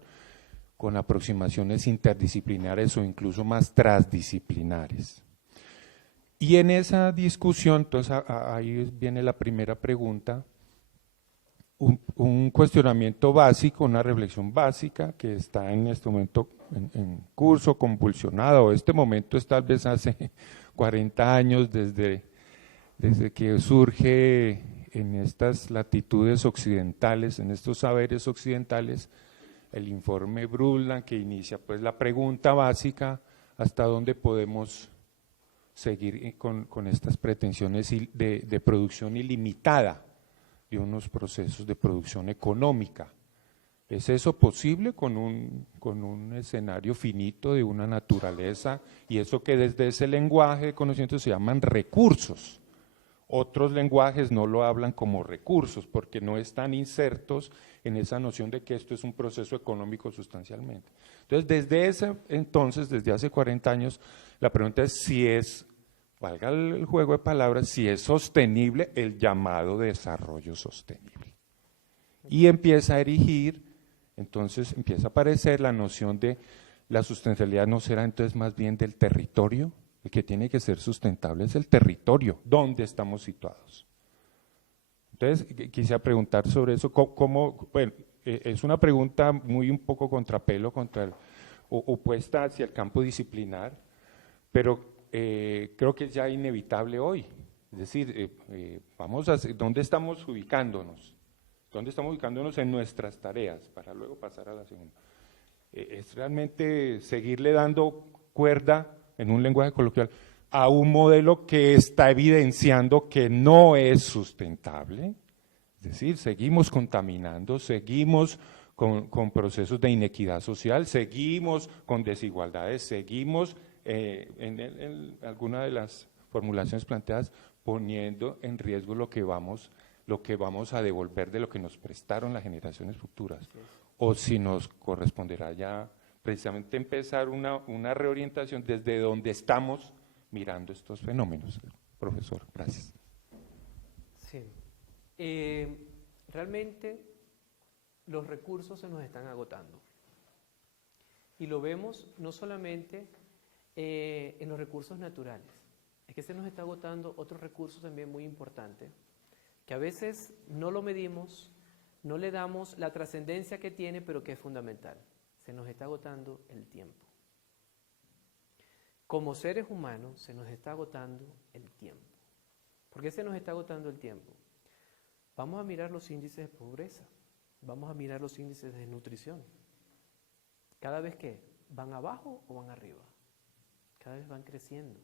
con aproximaciones interdisciplinares o incluso más transdisciplinares. Y en esa discusión, entonces ahí viene la primera pregunta, un cuestionamiento básico, una reflexión básica que está en este momento en curso, convulsionada, o este momento es tal vez hace 40 años desde que surge en estas latitudes occidentales, en estos saberes occidentales, el informe Brundtland que inicia pues la pregunta básica, hasta dónde podemos seguir con estas pretensiones de producción ilimitada de unos procesos de producción económica. ¿Es eso posible con un escenario finito de una naturaleza y eso que desde ese lenguaje de conocimiento se llaman recursos? Otros lenguajes no lo hablan como recursos porque no están insertos en esa noción de que esto es un proceso económico sustancialmente. Entonces, desde hace 40 años, la pregunta es si es, valga el juego de palabras, si es sostenible el llamado desarrollo sostenible. Y empieza a erigir, entonces empieza a aparecer la noción de la sustentabilidad no será entonces más bien del territorio. El que tiene que ser sustentable es el territorio, donde estamos situados. Entonces, quisiera preguntar sobre eso, bueno, es una pregunta muy un poco contrapelo, opuesta hacia el campo disciplinar, pero creo que es ya inevitable hoy. Es decir, ¿dónde estamos ubicándonos? ¿Dónde estamos ubicándonos en nuestras tareas? Para luego pasar a la segunda. Es realmente seguirle dando cuerda en un lenguaje coloquial, a un modelo que está evidenciando que no es sustentable, es decir, seguimos contaminando, seguimos con procesos de inequidad social, seguimos con desigualdades, seguimos en alguna de las formulaciones planteadas poniendo en riesgo lo que vamos a devolver de lo que nos prestaron las generaciones futuras, o si nos corresponderá ya precisamente empezar una reorientación desde donde estamos mirando estos fenómenos. Profesor, gracias. Sí. Realmente los recursos se nos están agotando. Y lo vemos no solamente en los recursos naturales, es que se nos está agotando otro recurso también muy importante, que a veces no lo medimos, no le damos la trascendencia que tiene, pero que es fundamental. Se nos está agotando el tiempo. Como seres humanos se nos está agotando el tiempo. ¿Por qué se nos está agotando el tiempo? Vamos a mirar los índices de pobreza, vamos a mirar los índices de desnutrición. Cada vez que van abajo o van arriba, cada vez van creciendo.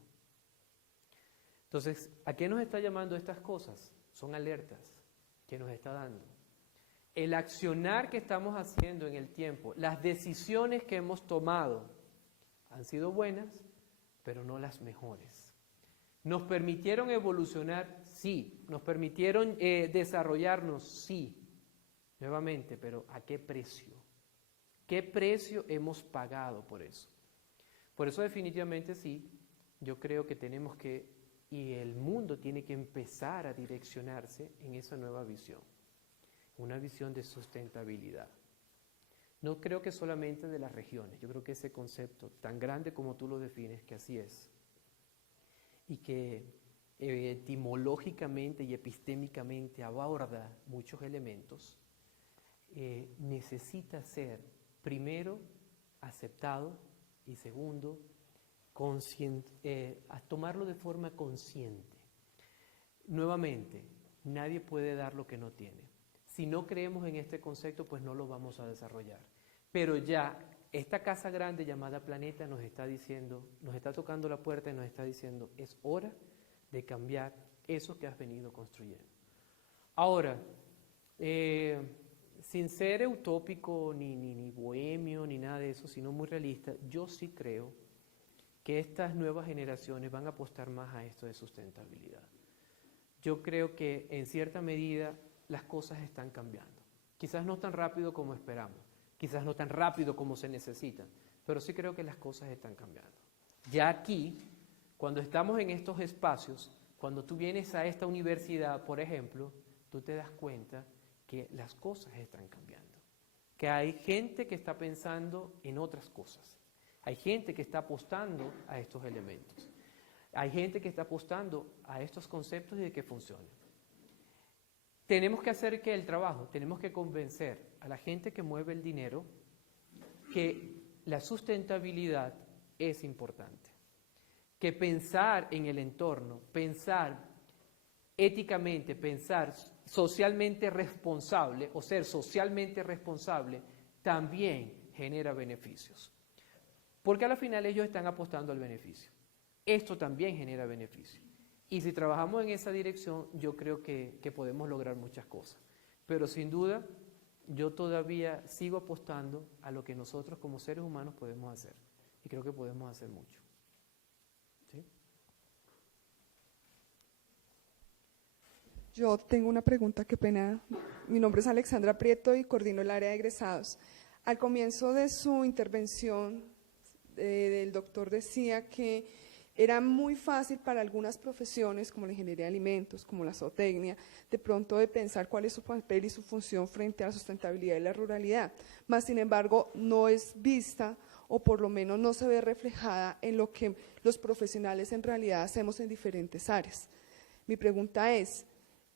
Entonces, ¿a qué nos está llamando estas cosas? Son alertas que nos está dando. El accionar que estamos haciendo en el tiempo, las decisiones que hemos tomado han sido buenas, pero no las mejores. ¿Nos permitieron evolucionar? Sí. ¿Nos permitieron desarrollarnos? Sí. Nuevamente, pero ¿a qué precio? ¿Qué precio hemos pagado por eso? Por eso definitivamente sí, yo creo que tenemos que, y el mundo tiene que empezar a direccionarse en esa nueva visión. Una visión de sustentabilidad. No creo que solamente de las regiones, yo creo que ese concepto tan grande como tú lo defines, que así es, y que etimológicamente y epistémicamente aborda muchos elementos, necesita ser, primero, aceptado y segundo, a tomarlo de forma consciente. Nuevamente, nadie puede dar lo que no tiene. Si no creemos en este concepto, pues no lo vamos a desarrollar. Pero ya esta casa grande llamada planeta nos está diciendo, nos está tocando la puerta y nos está diciendo, es hora de cambiar eso que has venido construyendo. Ahora, sin ser utópico ni bohemio ni nada de eso, sino muy realista, yo sí creo que estas nuevas generaciones van a apostar más a esto de sustentabilidad. Yo creo que en cierta medida las cosas están cambiando. Quizás no tan rápido como esperamos, quizás no tan rápido como se necesitan, pero sí creo que las cosas están cambiando. Ya aquí, cuando estamos en estos espacios, Cuando tú vienes a esta universidad, por ejemplo, tú te das cuenta que las cosas están cambiando, que hay gente que está pensando en otras cosas, hay gente que está apostando a estos elementos, hay gente que está apostando a estos conceptos y de que funcionen. Tenemos que hacer que el trabajo, tenemos que convencer a la gente que mueve el dinero que la sustentabilidad es importante, que pensar en el entorno, pensar éticamente, pensar socialmente responsable o ser socialmente responsable también genera beneficios. Porque a la final ellos están apostando al beneficio. Esto también genera beneficio. Y si trabajamos en esa dirección, yo creo que podemos lograr muchas cosas. Pero sin duda, yo todavía sigo apostando a lo que nosotros como seres humanos podemos hacer. Y creo que podemos hacer mucho. ¿Sí? Yo tengo una pregunta, qué pena. Mi nombre es Alexandra Prieto y coordino el área de egresados. Al comienzo de su intervención, el doctor decía que era muy fácil para algunas profesiones, como la ingeniería de alimentos, como la zootecnia, de pronto de pensar cuál es su papel y su función frente a la sustentabilidad y la ruralidad. Más sin embargo, no es vista o por lo menos no se ve reflejada en lo que los profesionales en realidad hacemos en diferentes áreas. Mi pregunta es,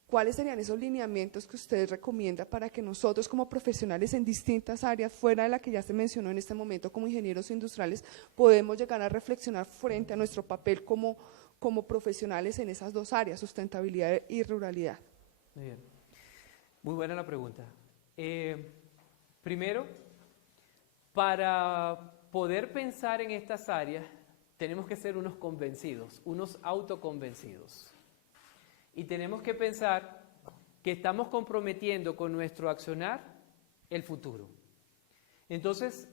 ¿cuáles serían esos lineamientos que usted recomienda para que nosotros como profesionales en distintas áreas, fuera de la que ya se mencionó en este momento como ingenieros industriales, podemos llegar a reflexionar frente a nuestro papel como profesionales en esas dos áreas, sustentabilidad y ruralidad? Muy bien. Muy buena la pregunta. Primero, para poder pensar en estas áreas, tenemos que ser unos convencidos, unos autoconvencidos. Y tenemos que pensar que estamos comprometiendo con nuestro accionar el futuro. Entonces,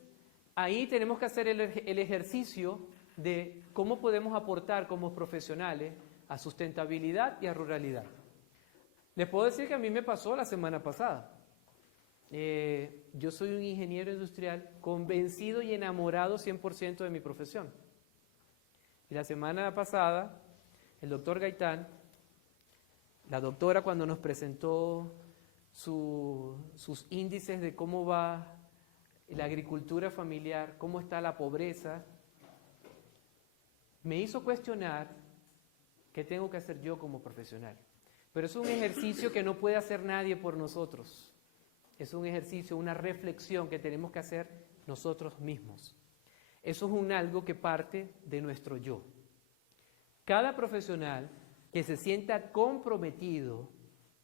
ahí tenemos que hacer el ejercicio de cómo podemos aportar como profesionales a sustentabilidad y a ruralidad. Les puedo decir que a mí me pasó la semana pasada. Yo soy un ingeniero industrial convencido y enamorado 100% de mi profesión. Y la semana pasada, el doctor Gaitán, la doctora cuando nos presentó sus índices de cómo va la agricultura familiar, cómo está la pobreza, me hizo cuestionar qué tengo que hacer yo como profesional. Pero es un ejercicio que no puede hacer nadie por nosotros. Es un ejercicio, una reflexión que tenemos que hacer nosotros mismos. Eso es algo que parte de nuestro yo. Cada profesional que se sienta comprometido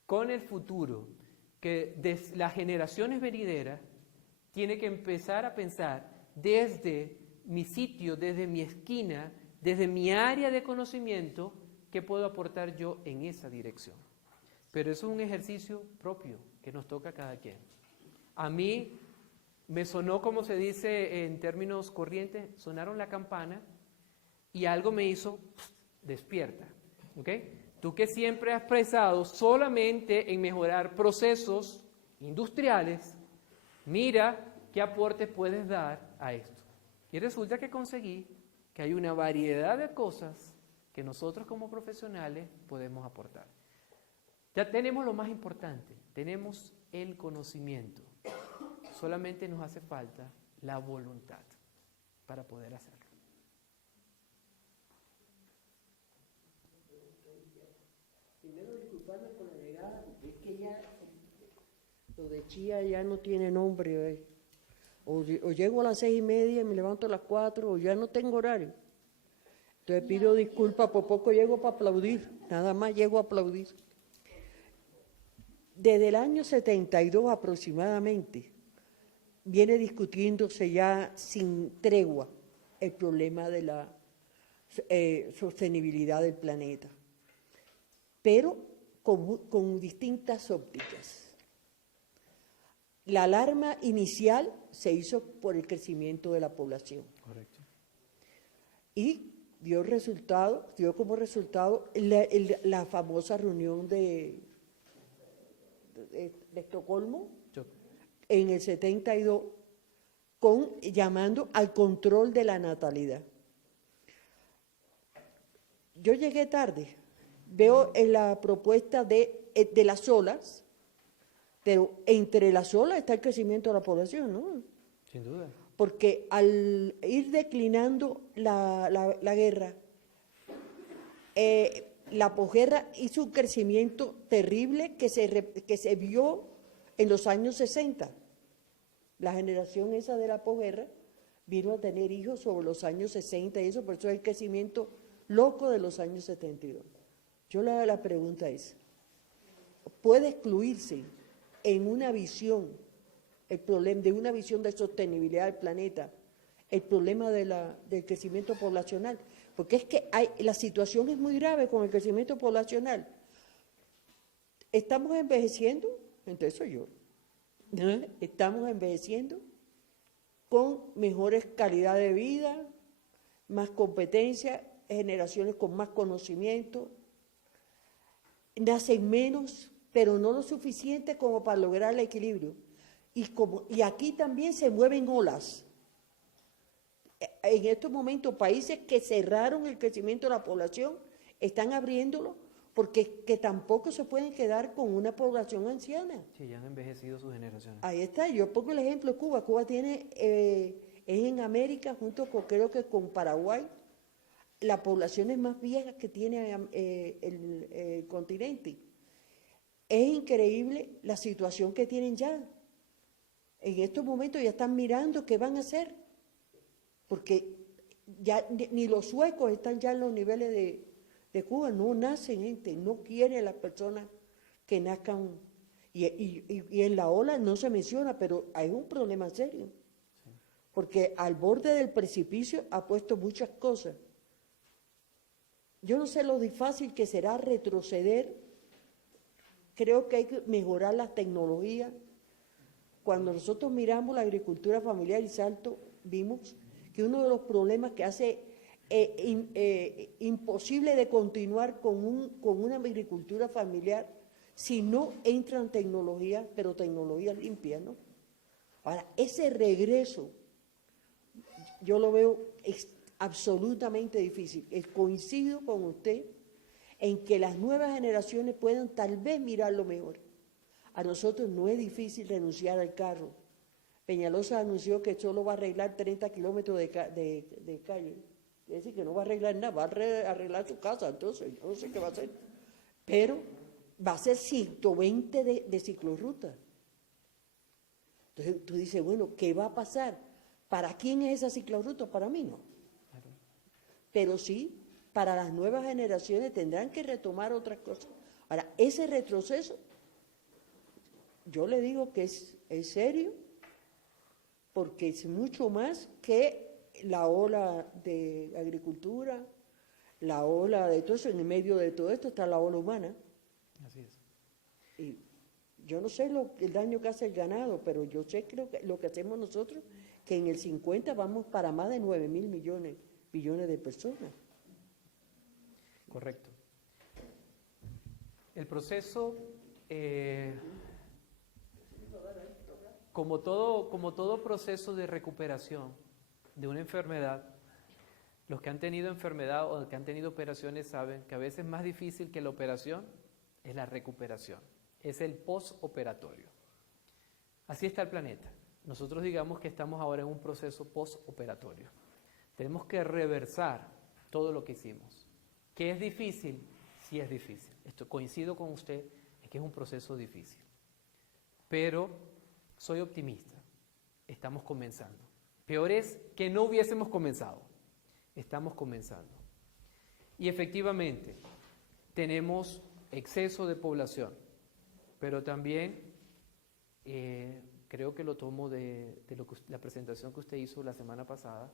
con el futuro, que desde las generaciones venideras, tiene que empezar a pensar desde mi sitio, desde mi esquina, desde mi área de conocimiento, qué puedo aportar yo en esa dirección. Pero eso es un ejercicio propio que nos toca a cada quien. A mí me sonó, como se dice en términos corrientes, sonaron la campana y algo me hizo despierta. ¿Okay? Tú que siempre has pensado solamente en mejorar procesos industriales, mira qué aporte puedes dar a esto. Y resulta que conseguí que hay una variedad de cosas que nosotros como profesionales podemos aportar. Ya tenemos lo más importante, tenemos el conocimiento. Solamente nos hace falta la voluntad para poder hacerlo. Primero disculparme por la llegada, porque es que ya lo de Chía ya no tiene nombre. O llego a las 6:30 y me levanto a las 4, o ya no tengo horario. Entonces pido disculpas, por poco llego para aplaudir, nada más llego a aplaudir. Desde el año 72 aproximadamente, viene discutiéndose ya sin tregua el problema de la sostenibilidad del planeta, pero con distintas ópticas. La alarma inicial se hizo por el crecimiento de la población. Correcto. Y dio como resultado la famosa reunión de Estocolmo en el 72, llamando al control de la natalidad. Yo llegué tarde, veo en la propuesta de las olas, pero entre las olas está el crecimiento de la población, ¿no? Sin duda. Porque al ir declinando la guerra, la posguerra hizo un crecimiento terrible que se vio en los años 60. La generación esa de la posguerra vino a tener hijos sobre los años 60 y eso, por eso es el crecimiento loco de los años 72. Yo la pregunta es, ¿puede excluirse en una visión, el problema de una visión de sostenibilidad del planeta, el problema del crecimiento poblacional? Porque es que la situación es muy grave con el crecimiento poblacional. Estamos envejeciendo, entonces soy yo, ¿no? Estamos envejeciendo con mejores calidad de vida, más competencia, generaciones con más conocimiento, nacen menos, pero no lo suficiente como para lograr el equilibrio. Y aquí también se mueven olas. En estos momentos, países que cerraron el crecimiento de la población están abriéndolo porque que tampoco se pueden quedar con una población anciana. Sí, ya han envejecido sus generaciones. Ahí está, yo pongo el ejemplo de Cuba. Cuba tiene, es en América, junto con, creo que con Paraguay, la población es más vieja que tiene el continente. Es increíble la situación que tienen ya. En estos momentos ya están mirando qué van a hacer, porque ya ni los suecos están ya en los niveles de Cuba, no nacen gente, no quieren las personas que nazcan, y en la ola no se menciona, pero hay un problema serio, porque al borde del precipicio ha puesto muchas cosas. Yo no sé lo difícil que será retroceder, creo que hay que mejorar las tecnologías. Cuando nosotros miramos la agricultura familiar y Salto, vimos que uno de los problemas que hace imposible de continuar con una agricultura familiar si no entran tecnologías, pero tecnologías limpias, ¿no? Ahora, ese regreso, yo lo veo absolutamente difícil. Coincido con usted en que las nuevas generaciones puedan tal vez mirarlo mejor. A nosotros no es difícil renunciar al carro. Peñalosa anunció que solo va a arreglar 30 kilómetros de calle. Es decir, que no va a arreglar nada, va a arreglar su casa, entonces yo no sé qué va a hacer. Pero va a ser 120 de ciclorruta. Entonces tú dices, bueno, ¿qué va a pasar? ¿Para quién es esa ciclorruta? Para mí no. Pero sí, para las nuevas generaciones tendrán que retomar otras cosas. Ahora, ese retroceso, yo le digo que es serio, porque es mucho más que la ola de agricultura, la ola de todo eso. En el medio de todo esto está la ola humana. Así es. Y yo no sé el daño que hace el ganado, pero yo sé que lo que hacemos nosotros, que en el 50 vamos para más de 9.000 billones de personas. Correcto. El proceso, como todo proceso de recuperación de una enfermedad, los que han tenido enfermedad o que han tenido operaciones saben que a veces más difícil que la operación es la recuperación, es el postoperatorio. Así está el planeta. Nosotros digamos que estamos ahora en un proceso postoperatorio. Tenemos que reversar todo lo que hicimos. ¿Qué es difícil? Sí es difícil. Esto coincido con usted en que es un proceso difícil. Pero soy optimista. Estamos comenzando. Peor es que no hubiésemos comenzado. Estamos comenzando. Y efectivamente, tenemos exceso de población, pero también creo que lo tomo de la presentación que usted hizo la semana pasada.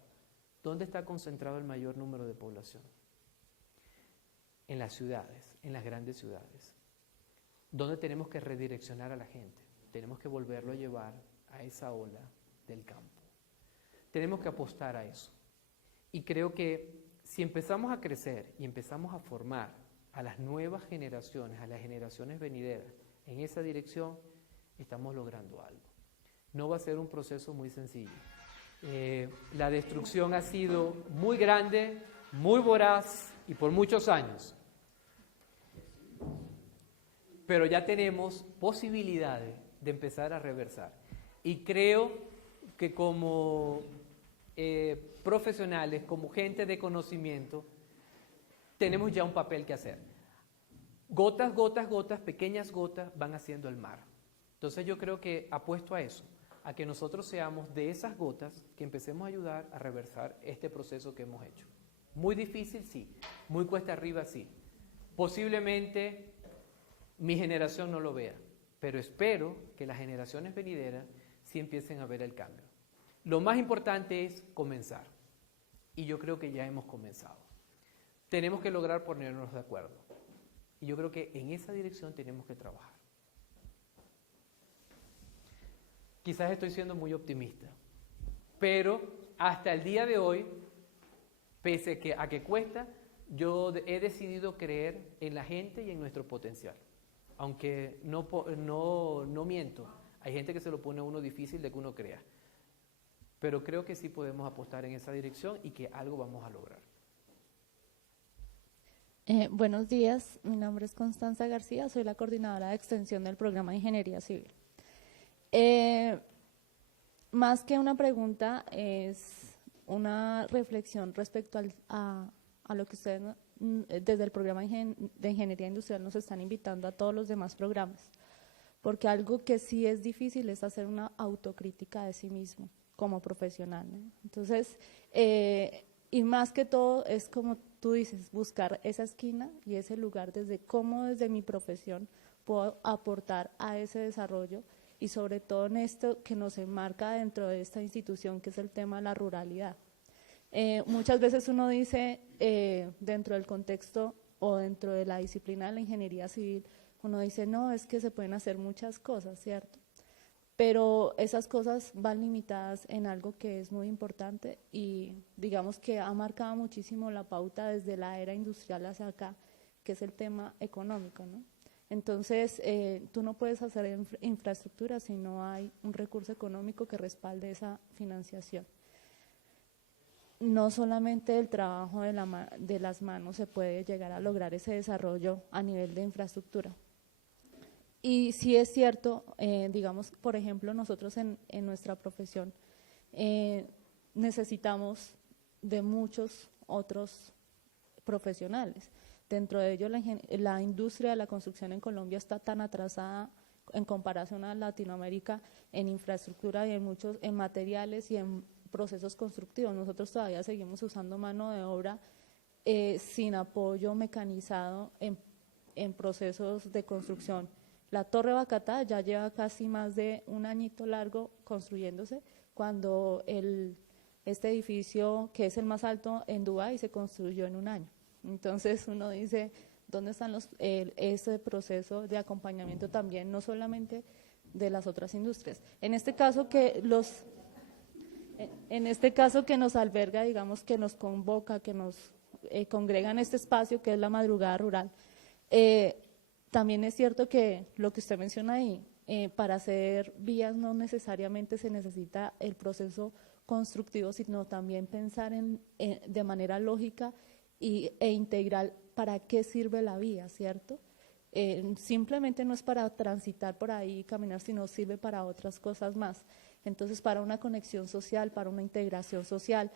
¿Dónde está concentrado el mayor número de población? En las ciudades, en las grandes ciudades. ¿Dónde tenemos que redireccionar a la gente? Tenemos que volverlo a llevar a esa ola del campo. Tenemos que apostar a eso. Y creo que si empezamos a crecer y empezamos a formar a las nuevas generaciones, a las generaciones venideras, en esa dirección, estamos logrando algo. No va a ser un proceso muy sencillo. La destrucción ha sido muy grande, muy voraz y por muchos años. pero ya tenemos posibilidades de empezar a reversar. Y creo que como profesionales, como gente de conocimiento, tenemos ya un papel que hacer. Gotas, gotas, gotas, pequeñas gotas van haciendo el mar. Entonces yo creo que apuesto a eso, a que nosotros seamos de esas gotas que empecemos a ayudar a reversar este proceso que hemos hecho. Muy difícil, sí. Muy cuesta arriba, sí. Posiblemente mi generación no lo vea, pero espero que las generaciones venideras sí empiecen a ver el cambio. Lo más importante es comenzar, y yo creo que ya hemos comenzado. Tenemos que lograr ponernos de acuerdo, y yo creo que en esa dirección tenemos que trabajar. Quizás estoy siendo muy optimista, pero hasta el día de hoy, pese a que cuesta, yo he decidido creer en la gente y en nuestro potencial. Aunque no miento, hay gente que se lo pone a uno difícil de que uno crea. Pero creo que sí podemos apostar en esa dirección y que algo vamos a lograr. Buenos días, mi nombre es Constanza García, soy la coordinadora de extensión del programa de Ingeniería Civil. Más que una pregunta, es una reflexión respecto a lo que ustedes desde el programa de Ingeniería Industrial nos están invitando a todos los demás programas. Porque algo que sí es difícil es hacer una autocrítica de sí mismo como profesional, ¿no? Entonces, y más que todo es como tú dices, buscar esa esquina y ese lugar desde cómo desde mi profesión puedo aportar a ese desarrollo y sobre todo en esto que nos enmarca dentro de esta institución que es el tema de la ruralidad. Muchas veces uno dice dentro del contexto o dentro de la disciplina de la ingeniería civil, uno dice no, es que se pueden hacer muchas cosas, ¿cierto? Pero esas cosas van limitadas en algo que es muy importante y digamos que ha marcado muchísimo la pauta desde la era industrial hacia acá, que es el tema económico, ¿no? Entonces, tú no puedes hacer infraestructura si no hay un recurso económico que respalde esa financiación. No solamente el trabajo de las manos se puede llegar a lograr ese desarrollo a nivel de infraestructura. Y sí es cierto, digamos, por ejemplo, nosotros en nuestra profesión necesitamos de muchos otros profesionales. Dentro de ello, la industria de la construcción en Colombia está tan atrasada en comparación a Latinoamérica en infraestructura y en materiales y en procesos constructivos. Nosotros todavía seguimos usando mano de obra sin apoyo mecanizado en procesos de construcción. La Torre Bacatá ya lleva casi más de un añito largo construyéndose, cuando este edificio, que es el más alto en Dubái, se construyó en un año. Entonces uno dice, ¿dónde están ese proceso de acompañamiento también, no solamente de las otras industrias? En este caso que nos alberga, digamos, que nos convoca, que nos congrega en este espacio que es la madrugada rural, también es cierto que lo que usted menciona ahí, para hacer vías no necesariamente se necesita el proceso constructivo, sino también pensar de manera lógica e integral para qué sirve la vía, ¿cierto? Simplemente no es para transitar por ahí y caminar, sino sirve para otras cosas más. Entonces, para una conexión social, para una integración social,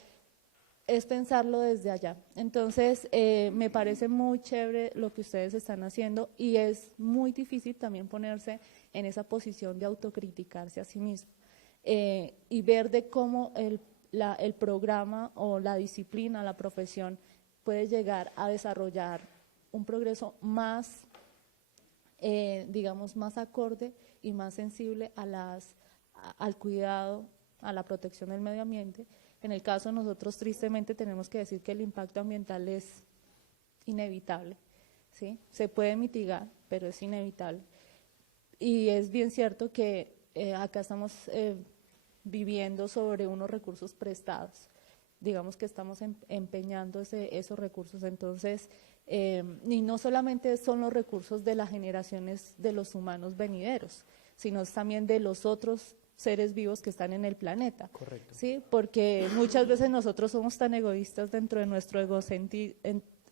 es pensarlo desde allá. Entonces, me parece muy chévere lo que ustedes están haciendo y es muy difícil también ponerse en esa posición de autocriticarse a sí mismo y ver de cómo el programa o la disciplina, la profesión puede llegar a desarrollar un progreso más, digamos, más acorde y más sensible al cuidado, a la protección del medio ambiente. En el caso de nosotros, tristemente, tenemos que decir que el impacto ambiental es inevitable, ¿sí? Se puede mitigar, pero es inevitable. Y es bien cierto que acá estamos viviendo sobre unos recursos prestados. Digamos que estamos empeñando esos recursos. Entonces, y no solamente son los recursos de las generaciones de los humanos venideros, sino también de los otros seres vivos que están en el planeta. Correcto. ¿Sí? Porque muchas veces nosotros somos tan egoístas dentro de nuestro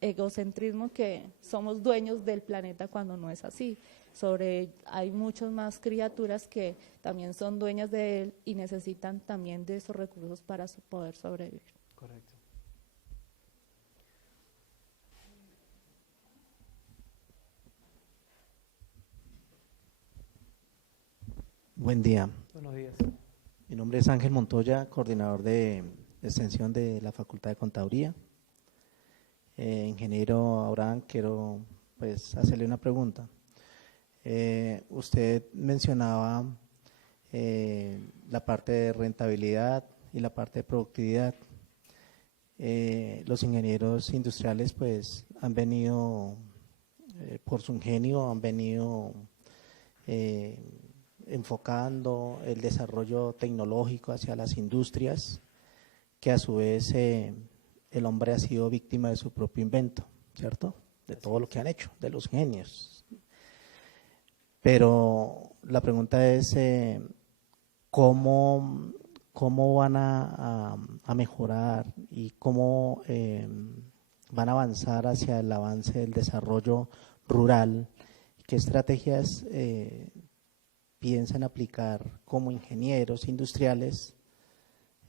egocentrismo que somos dueños del planeta cuando no es así. Hay muchas más criaturas que también son dueñas de él y necesitan también de esos recursos para poder sobrevivir. Correcto. Buen día. Buenos días. Mi nombre es Ángel Montoya, coordinador de extensión de la Facultad de Contaduría. Ingeniero Abraham, quiero pues hacerle una pregunta. Usted mencionaba la parte de rentabilidad y la parte de productividad. Los ingenieros industriales pues han venido, por su ingenio, han venido enfocando el desarrollo tecnológico hacia las industrias, que a su vez el hombre ha sido víctima de su propio invento, ¿cierto? De todo lo que han hecho, de los genios. Pero la pregunta es, ¿cómo van a mejorar y cómo van a avanzar hacia el avance del desarrollo rural? ¿Qué estrategias piensan aplicar como ingenieros industriales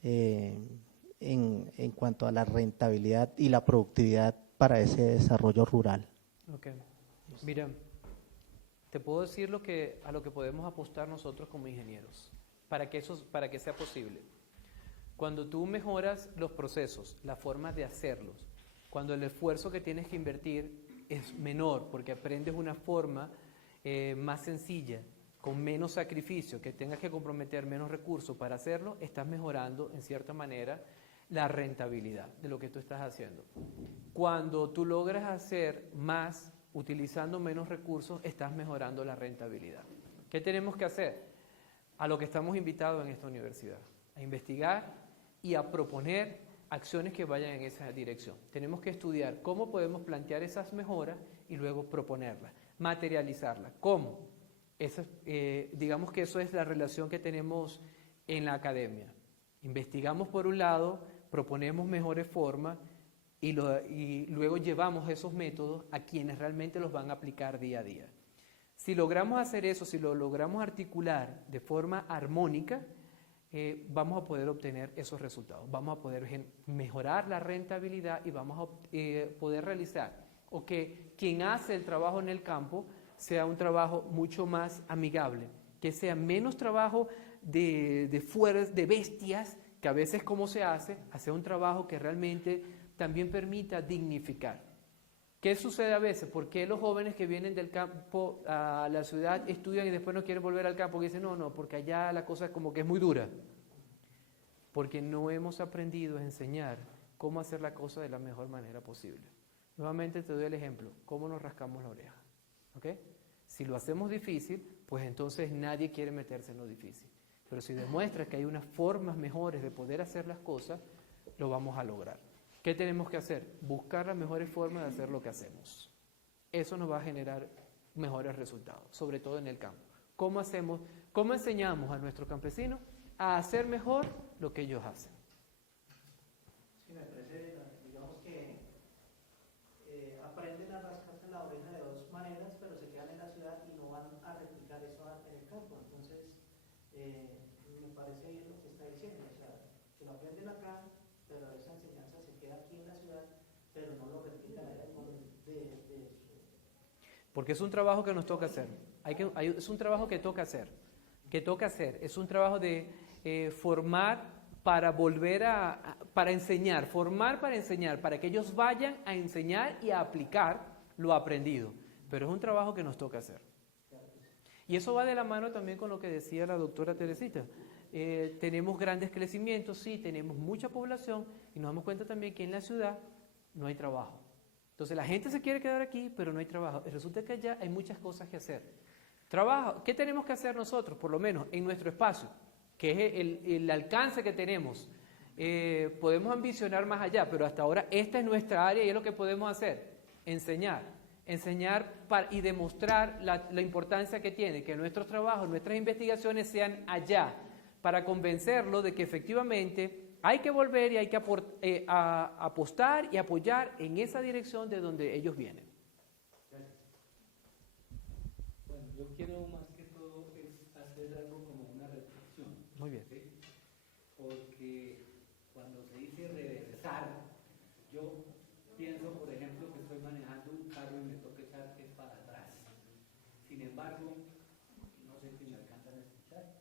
en cuanto a la rentabilidad y la productividad para ese desarrollo rural? Ok. Mira, te puedo decir a lo que podemos apostar nosotros como ingenieros para que sea posible. Cuando tú mejoras los procesos, la forma de hacerlos, cuando el esfuerzo que tienes que invertir es menor porque aprendes una forma más sencilla, con menos sacrificio, que tengas que comprometer menos recursos para hacerlo, estás mejorando en cierta manera la rentabilidad de lo que tú estás haciendo. Cuando tú logras hacer más utilizando menos recursos, estás mejorando la rentabilidad. ¿Qué tenemos que hacer? A lo que estamos invitados en esta universidad, a investigar y a proponer acciones que vayan en esa dirección. Tenemos que estudiar cómo podemos plantear esas mejoras y luego proponerlas, materializarlas. ¿Cómo? Digamos que eso es la relación que tenemos en la academia. Investigamos por un lado, proponemos mejores formas y luego llevamos esos métodos a quienes realmente los van a aplicar día a día. Si logramos hacer eso, si lo logramos articular de forma armónica, vamos a poder obtener esos resultados. Vamos a poder mejorar la rentabilidad y vamos a poder realizar o que quien hace el trabajo en el campo sea un trabajo mucho más amigable, que sea menos trabajo de fuerzas, de bestias, que a veces como se hace un trabajo que realmente también permita dignificar. ¿Qué sucede a veces? ¿Por qué los jóvenes que vienen del campo a la ciudad estudian y después no quieren volver al campo? Que dicen, no, porque allá la cosa como que es muy dura. Porque no hemos aprendido a enseñar cómo hacer la cosa de la mejor manera posible. Nuevamente te doy el ejemplo, cómo nos rascamos la oreja. ¿Ok? Si lo hacemos difícil, pues entonces nadie quiere meterse en lo difícil. Pero si demuestras que hay unas formas mejores de poder hacer las cosas, lo vamos a lograr. ¿Qué tenemos que hacer? Buscar las mejores formas de hacer lo que hacemos. Eso nos va a generar mejores resultados, sobre todo en el campo. ¿Cómo enseñamos a nuestros campesinos a hacer mejor lo que ellos hacen? Sí, me parece, digamos que aprenden a rascarse la oreja de dos maneras, pero se quedan en la ciudad y no van a replicar eso en el campo. Entonces, me parece bien lo que está diciendo, o sea, que lo aprenden acá, pero esa enseñanza se queda aquí en la ciudad, pero no lo replican allá Porque es un trabajo que nos toca hacer. Es un trabajo que toca hacer. Es un trabajo de formar para volver para enseñar, formar para enseñar, para que ellos vayan a enseñar y a aplicar lo aprendido. Pero es un trabajo que nos toca hacer. Y eso va de la mano también con lo que decía la doctora Teresita. Tenemos grandes crecimientos, sí, tenemos mucha población y nos damos cuenta también que en la ciudad no hay trabajo. Entonces la gente se quiere quedar aquí, pero no hay trabajo. Y resulta que allá hay muchas cosas que hacer. Trabajo, ¿qué tenemos que hacer nosotros, por lo menos en nuestro espacio? Que es el alcance que tenemos. Podemos ambicionar más allá, pero hasta ahora esta es nuestra área y es lo que podemos hacer, enseñar y demostrar la importancia que tiene que nuestros trabajos, nuestras investigaciones sean allá, para convencerlo de que efectivamente hay que volver y hay que apostar y apoyar en esa dirección de donde ellos vienen. Bueno, yo quiero más que todo es hacer algo como una reflexión. Muy bien. ¿Sí? Porque cuando se dice reversar, yo pienso, por ejemplo, que estoy manejando un carro y me toca echar es para atrás. Sin embargo, no sé si me alcanzan a escuchar.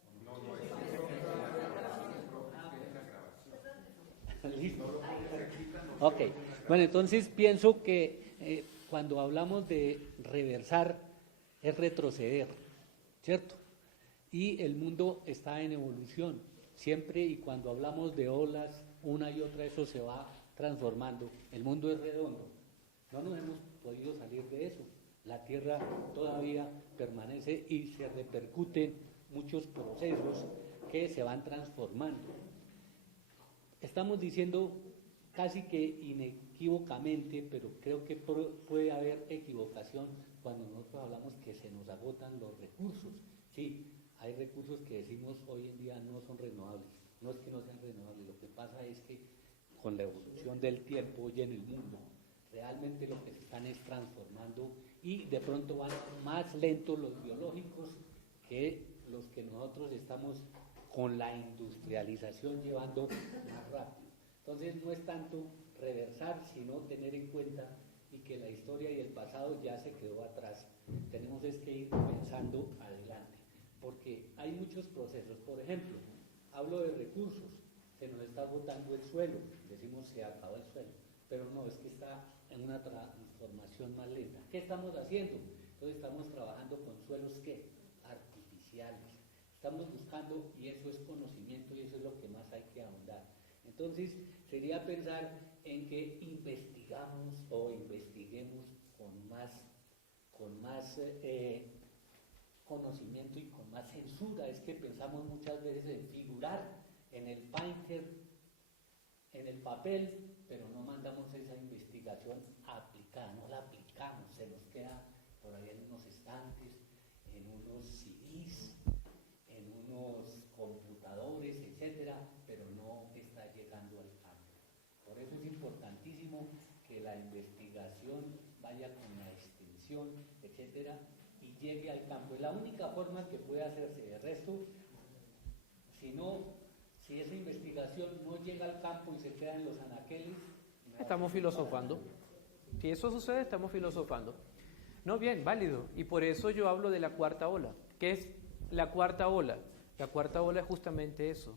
Listo. Ok, bueno, entonces pienso que cuando hablamos de reversar es retroceder, ¿cierto? Y el mundo está en evolución, siempre y cuando hablamos de olas, una y otra, eso se va transformando. El mundo es redondo, no nos hemos podido salir de eso. La Tierra todavía permanece y se repercuten muchos procesos que se van transformando. Estamos diciendo casi que inequívocamente, pero creo que puede haber equivocación cuando nosotros hablamos que se nos agotan los recursos. Sí, hay recursos que decimos hoy en día no son renovables. No es que no sean renovables, lo que pasa es que con la evolución del tiempo hoy en el mundo, realmente lo que se están es transformando y de pronto van más lentos los biológicos que los que nosotros estamos con la industrialización llevando más rápido. Entonces no es tanto reversar, sino tener en cuenta y que la historia y el pasado ya se quedó atrás. Tenemos es que ir pensando adelante, porque hay muchos procesos. Por ejemplo, hablo de recursos, se nos está agotando el suelo, decimos se acabó el suelo, pero no, es que está en una transformación más lenta. ¿Qué estamos haciendo? Entonces estamos trabajando con suelos ¿qué? Artificiales. Estamos buscando, y eso es conocimiento, y eso es lo que más hay que ahondar. Entonces, sería pensar en que investigamos o investiguemos con más conocimiento y con más censura. Es que pensamos muchas veces en figurar en el painter, en el papel, pero no mandamos esa investigación aplicada, no la aplicamos, se nos queda por ahí en unos estantes, en unos CDs, en unos computadores, etcétera, pero no está llegando al campo. Por eso es importantísimo que la investigación vaya con la extensión, etcétera, y llegue al campo. Es la única forma que puede hacerse. De resto, si esa investigación no llega al campo y se queda en los anaqueles, Estamos filosofando. Si eso sucede, estamos filosofando. No, bien, válido. Y por eso yo hablo de la cuarta ola. ¿Qué es la cuarta ola? La cuarta ola es justamente eso.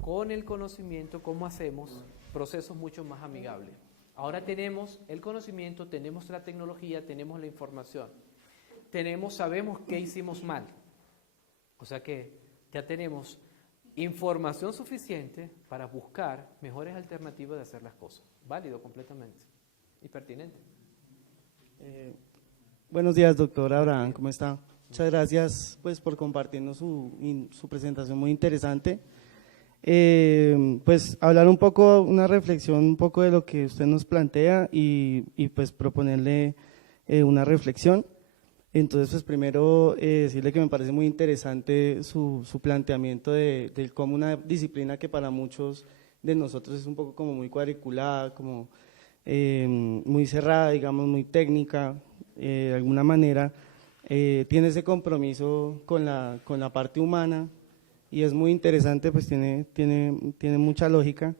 Con el conocimiento, ¿cómo hacemos procesos mucho más amigables? Ahora tenemos el conocimiento, tenemos la tecnología, tenemos la información. Sabemos qué hicimos mal. O sea que ya tenemos información suficiente para buscar mejores alternativas de hacer las cosas. Válido completamente y pertinente. Buenos días, doctor Abraham, ¿cómo está? Muchas gracias pues, por compartirnos su presentación muy interesante. Pues hablar un poco, una reflexión un poco de lo que usted nos plantea y pues proponerle una reflexión. Entonces, pues primero decirle que me parece muy interesante su planteamiento de cómo una disciplina que para muchos de nosotros es un poco como muy cuadriculada, como muy cerrada, digamos, muy técnica, de alguna manera, tiene ese compromiso con la parte humana y es muy interesante, pues tiene mucha lógica.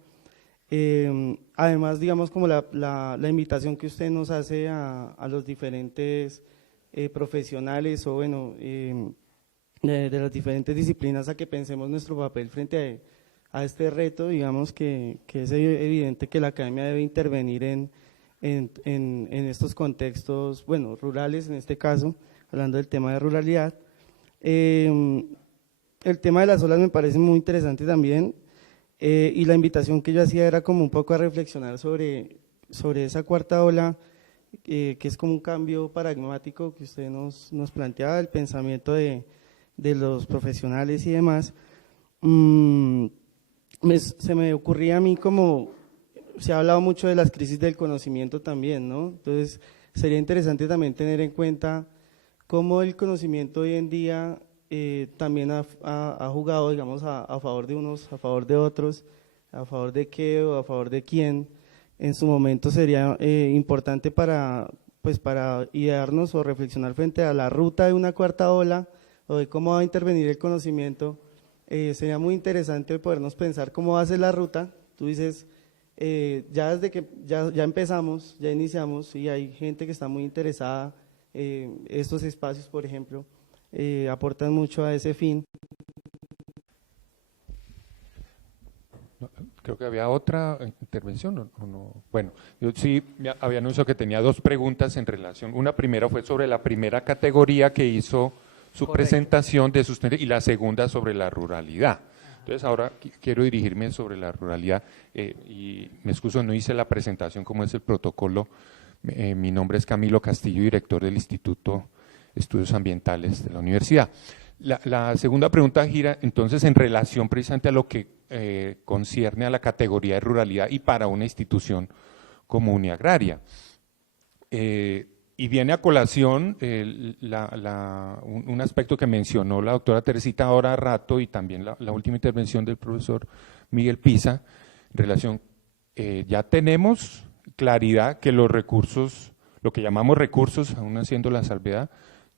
Además, digamos, como la invitación que usted nos hace a los diferentes profesionales o bueno, de las diferentes disciplinas a que pensemos nuestro papel frente a este reto, digamos que es evidente que la academia debe intervenir en estos contextos, bueno, rurales en este caso, hablando del tema de ruralidad. El tema de las olas me parece muy interesante también y la invitación que yo hacía era como un poco a reflexionar sobre esa cuarta ola, que es como un cambio paradigmático que usted nos planteaba, el pensamiento de los profesionales y demás. Se me ocurría a mí como, se ha hablado mucho de las crisis del conocimiento también, ¿no? Entonces sería interesante también tener en cuenta cómo el conocimiento hoy en día también ha jugado, digamos, a favor de unos, a favor de otros, a favor de qué o a favor de quién en su momento sería importante para idearnos o reflexionar frente a la ruta de una cuarta ola o de cómo va a intervenir el conocimiento. Sería muy interesante podernos pensar cómo va a ser la ruta. Tú dices, ya desde que ya empezamos, ya iniciamos y hay gente que está muy interesada, estos espacios, por ejemplo, aportan mucho a ese fin. Creo que había otra intervención, ¿o no? Bueno, yo sí había anunciado que tenía dos preguntas en relación. Una primera fue sobre la primera categoría que hizo su Correcto. presentación de sustentabilidad y la segunda sobre la ruralidad. Entonces ahora quiero dirigirme sobre la ruralidad y me excuso, no hice la presentación como es el protocolo. Mi nombre es Camilo Castillo, director del Instituto de Estudios Ambientales de la Universidad. La segunda pregunta gira entonces en relación precisamente a lo que concierne a la categoría de ruralidad y para una institución como Uniagraria. Y viene a colación un aspecto que mencionó la doctora Teresita ahora a rato y también la última intervención del profesor Miguel Pisa, en relación, ya tenemos claridad que los recursos, lo que llamamos recursos, aún haciendo la salvedad,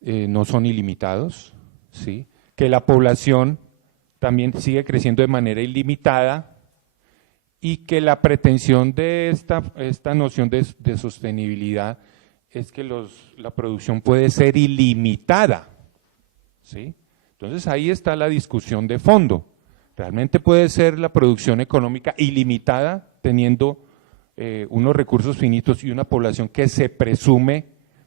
no son ilimitados, ¿sí? Que la población también sigue creciendo de manera ilimitada y que la pretensión de esta noción de sostenibilidad es que la producción puede ser ilimitada, ¿sí? Entonces ahí está la discusión de fondo. ¿Realmente puede ser la producción económica ilimitada teniendo unos recursos finitos y una población que se presume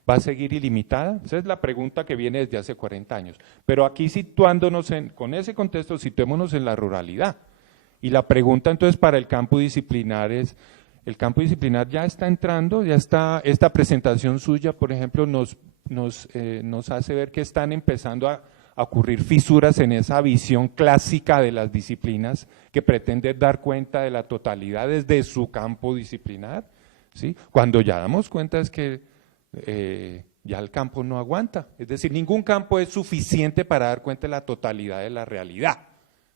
va a seguir ilimitada? Esa es la pregunta que viene desde hace 40 años. Pero aquí situándonos con ese contexto, situémonos en la ruralidad. Y la pregunta entonces para el campo disciplinar es, el campo disciplinar ya está entrando, ya está, esta presentación suya, por ejemplo, nos hace ver que están empezando a ocurrir fisuras en esa visión clásica de las disciplinas que pretende dar cuenta de la totalidad desde su campo disciplinar, ¿sí? Cuando ya damos cuenta es que ya el campo no aguanta, es decir, ningún campo es suficiente para dar cuenta de la totalidad de la realidad,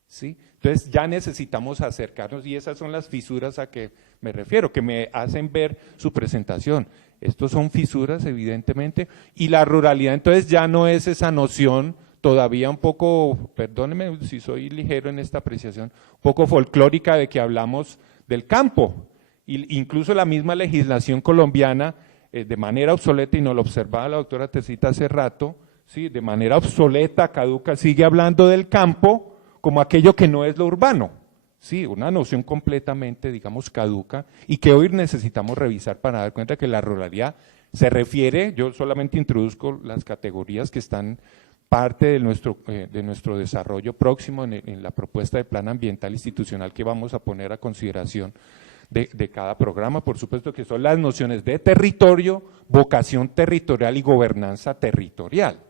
¿sí? Entonces ya necesitamos acercarnos y esas son las fisuras a que me refiero, que me hacen ver su presentación. Estos son fisuras evidentemente y la ruralidad entonces ya no es esa noción todavía un poco, perdónenme si soy ligero en esta apreciación, un poco folclórica de que hablamos del campo. Incluso la misma legislación colombiana de manera obsoleta, y nos lo observaba la doctora Teresita hace rato, ¿sí? De manera obsoleta, caduca, sigue hablando del campo como aquello que no es lo urbano, sí, una noción completamente, digamos, caduca y que hoy necesitamos revisar para dar cuenta que la ruralidad se refiere, yo solamente introduzco las categorías que están parte de nuestro desarrollo próximo en la propuesta de plan ambiental institucional que vamos a poner a consideración de cada programa, por supuesto que son las nociones de territorio, vocación territorial y gobernanza territorial.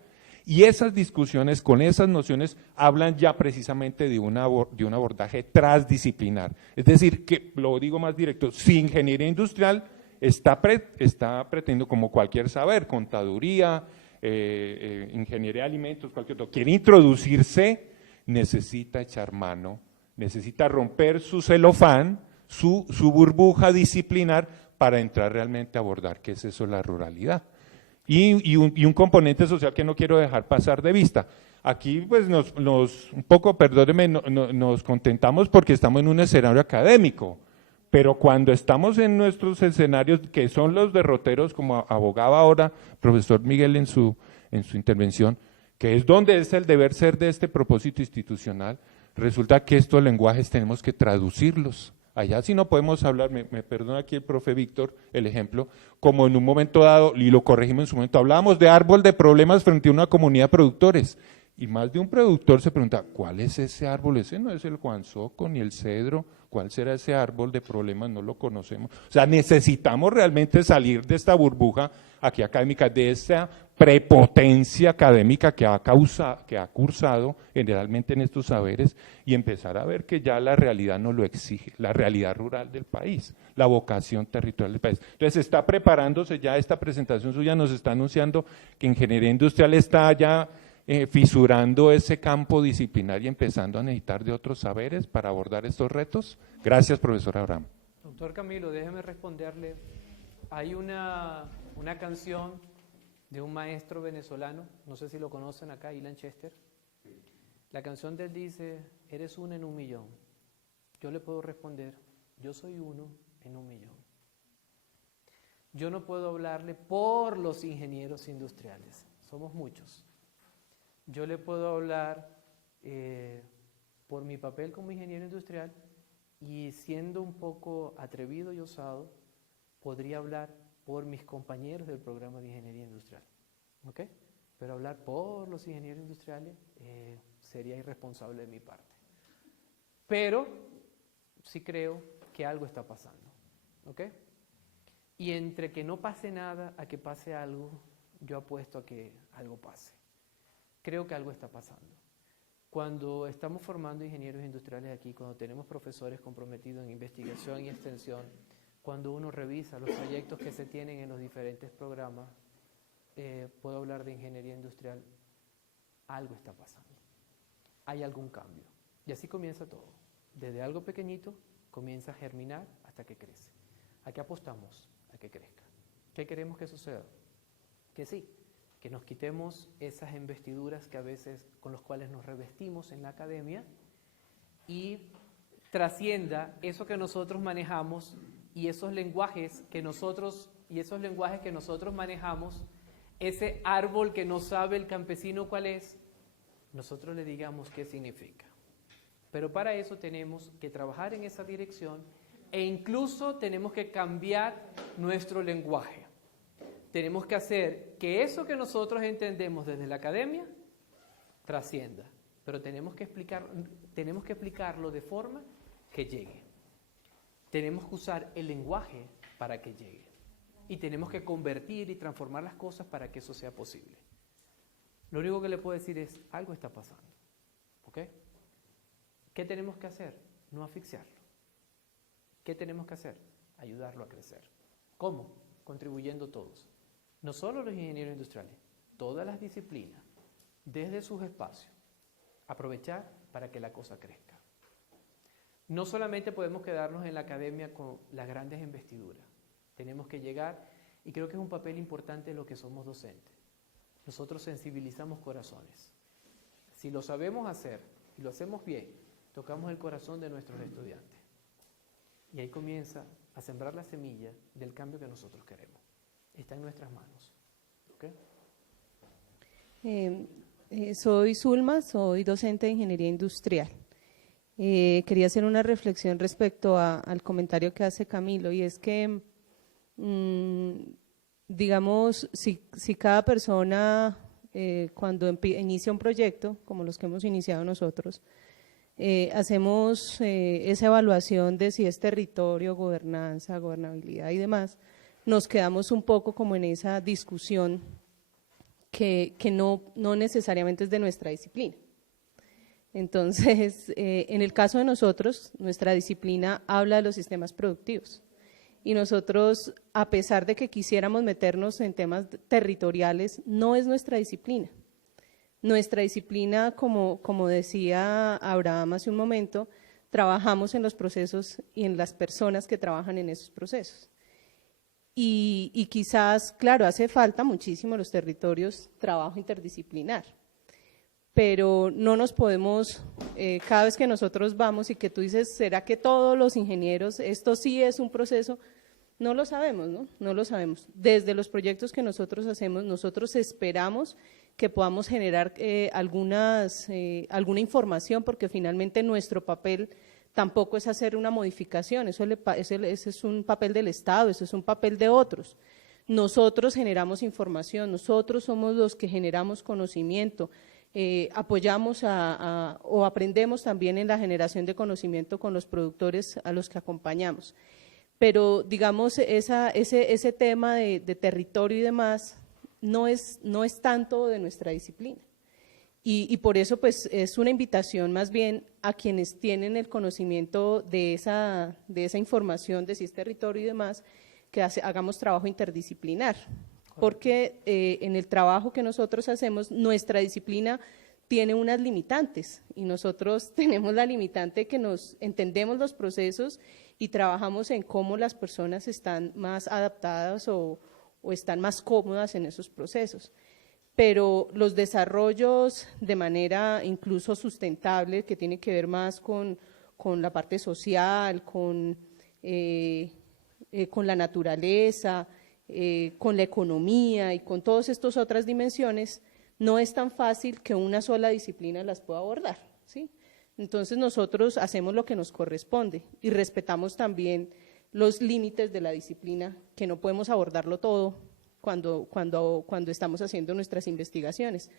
Y esas discusiones con esas nociones hablan ya precisamente de un abordaje transdisciplinar. Es decir, que lo digo más directo, si ingeniería industrial está pretendiendo como cualquier saber, contaduría, ingeniería de alimentos, cualquier otro, quiere introducirse, necesita echar mano, necesita romper su celofán, su burbuja disciplinar para entrar realmente a abordar qué es eso la ruralidad. Y un componente social que no quiero dejar pasar de vista. Aquí pues un poco, perdónenme, nos contentamos porque estamos en un escenario académico, pero cuando estamos en nuestros escenarios que son los derroteros, como abogaba ahora profesor Miguel en su intervención, que es donde es el deber ser de este propósito institucional, resulta que estos lenguajes tenemos que traducirlos. Allá sí no podemos hablar, me perdona aquí el profe Víctor, el ejemplo, como en un momento dado, y lo corregimos en su momento, hablábamos de árbol de problemas frente a una comunidad de productores, y más de un productor se pregunta, ¿cuál es ese árbol? Ese no es el Juanzoco ni el cedro, ¿cuál será ese árbol de problemas? No lo conocemos. O sea, necesitamos realmente salir de esta burbuja aquí académica, de esa prepotencia académica que ha cursado generalmente en estos saberes y empezar a ver que ya la realidad no lo exige, la realidad rural del país, la vocación territorial del país. Entonces está preparándose ya esta presentación suya, nos está anunciando que ingeniería industrial está ya fisurando ese campo disciplinar y empezando a necesitar de otros saberes para abordar estos retos? Gracias, profesor Abraham. Doctor Camilo, déjeme responderle. Hay una canción de un maestro venezolano, no sé si lo conocen acá, Ilan Chester. La canción de él dice, eres uno en un millón. Yo le puedo responder, yo soy uno en un millón. Yo no puedo hablarle por los ingenieros industriales, somos muchos. Yo le puedo hablar por mi papel como ingeniero industrial y siendo un poco atrevido y osado, podría hablar por mis compañeros del programa de ingeniería industrial. ¿Ok? Pero hablar por los ingenieros industriales sería irresponsable de mi parte. Pero sí creo que algo está pasando. ¿Ok? Y entre que no pase nada a que pase algo, yo apuesto a que algo pase. Creo que algo está pasando. Cuando estamos formando ingenieros industriales aquí, cuando tenemos profesores comprometidos en investigación y extensión, cuando uno revisa los proyectos que se tienen en los diferentes programas, puedo hablar de ingeniería industrial, algo está pasando. Hay algún cambio. Y así comienza todo. Desde algo pequeñito comienza a germinar hasta que crece. ¿A qué apostamos? A que crezca. ¿Qué queremos que suceda? Que sí, que nos quitemos esas investiduras que a veces con los cuales nos revestimos en la academia y trascienda eso que nosotros manejamos y esos lenguajes que nosotros manejamos, ese árbol que no sabe el campesino cuál es, nosotros le digamos qué significa. Pero para eso tenemos que trabajar en esa dirección e incluso tenemos que cambiar nuestro lenguaje. Tenemos que hacer que eso que nosotros entendemos desde la academia trascienda, pero tenemos que explicarlo de forma que llegue. Tenemos que usar el lenguaje para que llegue y tenemos que convertir y transformar las cosas para que eso sea posible. Lo único que le puedo decir es, algo está pasando. ¿Ok? ¿Qué tenemos que hacer? No asfixiarlo. ¿Qué tenemos que hacer? Ayudarlo a crecer. ¿Cómo? Contribuyendo todos. No solo los ingenieros industriales, todas las disciplinas, desde sus espacios, aprovechar para que la cosa crezca. No solamente podemos quedarnos en la academia con las grandes investiduras, tenemos que llegar, y creo que es un papel importante lo que somos docentes. Nosotros sensibilizamos corazones. Si lo sabemos hacer y lo hacemos bien, tocamos el corazón de nuestros estudiantes. Y ahí comienza a sembrar la semilla del cambio que nosotros queremos. Está en nuestras manos. ¿Okay? Soy Zulma, soy docente de Ingeniería Industrial. Quería hacer una reflexión respecto al comentario que hace Camilo, y es que, digamos, si cada persona cuando inicia un proyecto, como los que hemos iniciado nosotros, hacemos esa evaluación de si es territorio, gobernanza, gobernabilidad y demás, nos quedamos un poco como en esa discusión que no necesariamente es de nuestra disciplina. Entonces, en el caso de nosotros, nuestra disciplina habla de los sistemas productivos y nosotros, a pesar de que quisiéramos meternos en temas territoriales, no es nuestra disciplina. Nuestra disciplina, como decía Abraham hace un momento, trabajamos en los procesos y en las personas que trabajan en esos procesos. Y quizás, claro, hace falta muchísimo en los territorios trabajo interdisciplinar, pero no nos podemos, cada vez que nosotros vamos y que tú dices, ¿será que todos los ingenieros, esto sí es un proceso? No lo sabemos, ¿no? No lo sabemos. Desde los proyectos que nosotros hacemos, nosotros esperamos que podamos generar alguna información, porque finalmente nuestro papel tampoco es hacer una modificación, ese es un papel del Estado, eso es un papel de otros. Nosotros generamos información, nosotros somos los que generamos conocimiento, apoyamos o aprendemos también en la generación de conocimiento con los productores a los que acompañamos. Pero digamos, ese tema de territorio y demás no es tanto de nuestra disciplina. Y por eso pues es una invitación más bien a quienes tienen el conocimiento de esa información, de si es territorio y demás, que hagamos trabajo interdisciplinar. porque en el trabajo que nosotros hacemos, nuestra disciplina tiene unas limitantes y nosotros tenemos la limitante que nos entendemos los procesos y trabajamos en cómo las personas están más adaptadas o están más cómodas en esos procesos. Pero los desarrollos de manera incluso sustentable, que tiene que ver más con la parte social, con la naturaleza, con la economía y con todas estas otras dimensiones, no es tan fácil que una sola disciplina las pueda abordar, ¿sí? Entonces nosotros hacemos lo que nos corresponde y respetamos también los límites de la disciplina, que no podemos abordarlo todo cuando estamos haciendo nuestras investigaciones.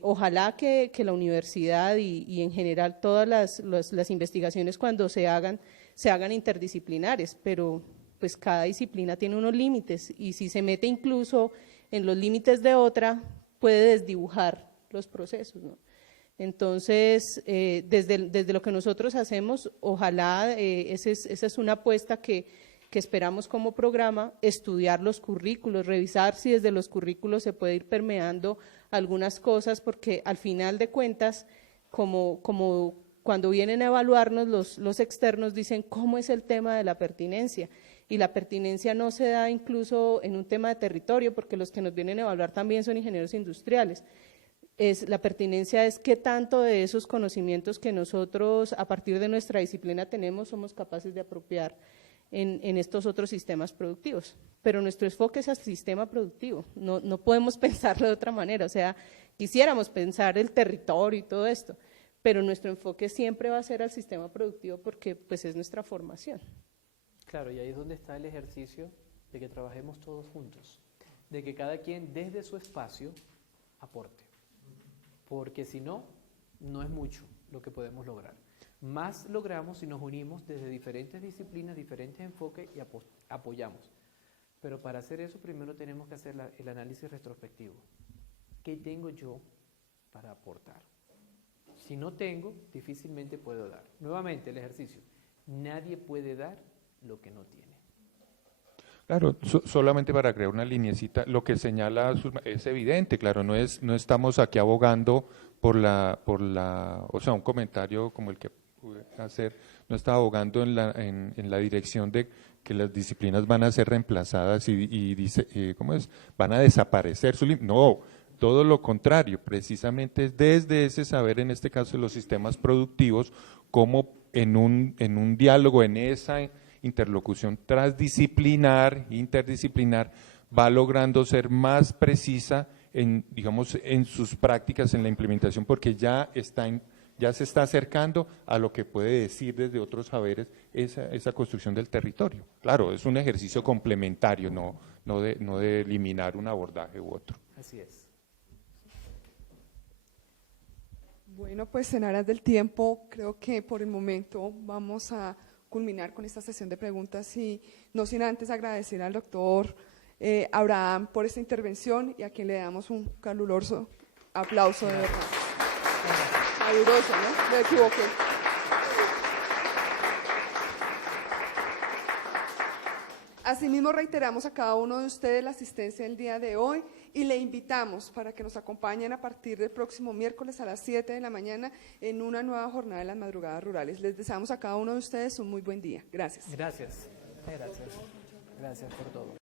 Ojalá que la universidad y en general todas las investigaciones cuando se hagan interdisciplinares, pero pues cada disciplina tiene unos límites y si se mete incluso en los límites de otra, puede desdibujar los procesos, ¿no? Entonces, desde lo que nosotros hacemos, ojalá, esa es una apuesta que esperamos como programa, estudiar los currículos, revisar si desde los currículos se puede ir permeando algunas cosas, porque al final de cuentas, como cuando vienen a evaluarnos los externos dicen cómo es el tema de la pertinencia, y la pertinencia no se da incluso en un tema de territorio, porque los que nos vienen a evaluar también son ingenieros industriales. La pertinencia es qué tanto de esos conocimientos que nosotros a partir de nuestra disciplina tenemos somos capaces de apropiar en estos otros sistemas productivos, pero nuestro enfoque es al sistema productivo, no podemos pensarlo de otra manera, o sea, quisiéramos pensar el territorio y todo esto, pero nuestro enfoque siempre va a ser al sistema productivo porque pues es nuestra formación. Claro, y ahí es donde está el ejercicio de que trabajemos todos juntos, de que cada quien desde su espacio aporte, porque si no, no es mucho lo que podemos lograr. Más logramos si nos unimos desde diferentes disciplinas, diferentes enfoques y apoyamos. Pero para hacer eso primero tenemos que hacer el análisis retrospectivo. ¿Qué tengo yo para aportar? Si no tengo, difícilmente puedo dar. Nuevamente el ejercicio. Nadie puede dar lo que no tiene. Claro, solamente para crear una lineecita, lo que señala es evidente, claro, no estamos aquí abogando por o sea, un comentario como el que pude hacer, no está abogando en la dirección de que las disciplinas van a ser reemplazadas y dice, ¿cómo es? Van a desaparecer. No, todo lo contrario, precisamente es desde ese saber, en este caso de los sistemas productivos, como en un diálogo, en esa interlocución transdisciplinar, interdisciplinar, va logrando ser más precisa digamos, en sus prácticas, en la implementación, porque ya se está acercando a lo que puede decir desde otros saberes esa construcción del territorio. Claro, es un ejercicio complementario, no de eliminar un abordaje u otro. Así es. Bueno, pues en aras del tiempo, creo que por el momento vamos a culminar con esta sesión de preguntas y no sin antes agradecer al doctor Abraham por esta intervención y a quien le damos un caluroso aplauso de verdad. Caluroso, ¿no? Me equivoqué. Asimismo, reiteramos a cada uno de ustedes la asistencia del día de hoy y le invitamos para que nos acompañen a partir del próximo miércoles a las 7 de la mañana en una nueva jornada de las madrugadas rurales. Les deseamos a cada uno de ustedes un muy buen día. Gracias. Gracias. Gracias. Gracias por todo.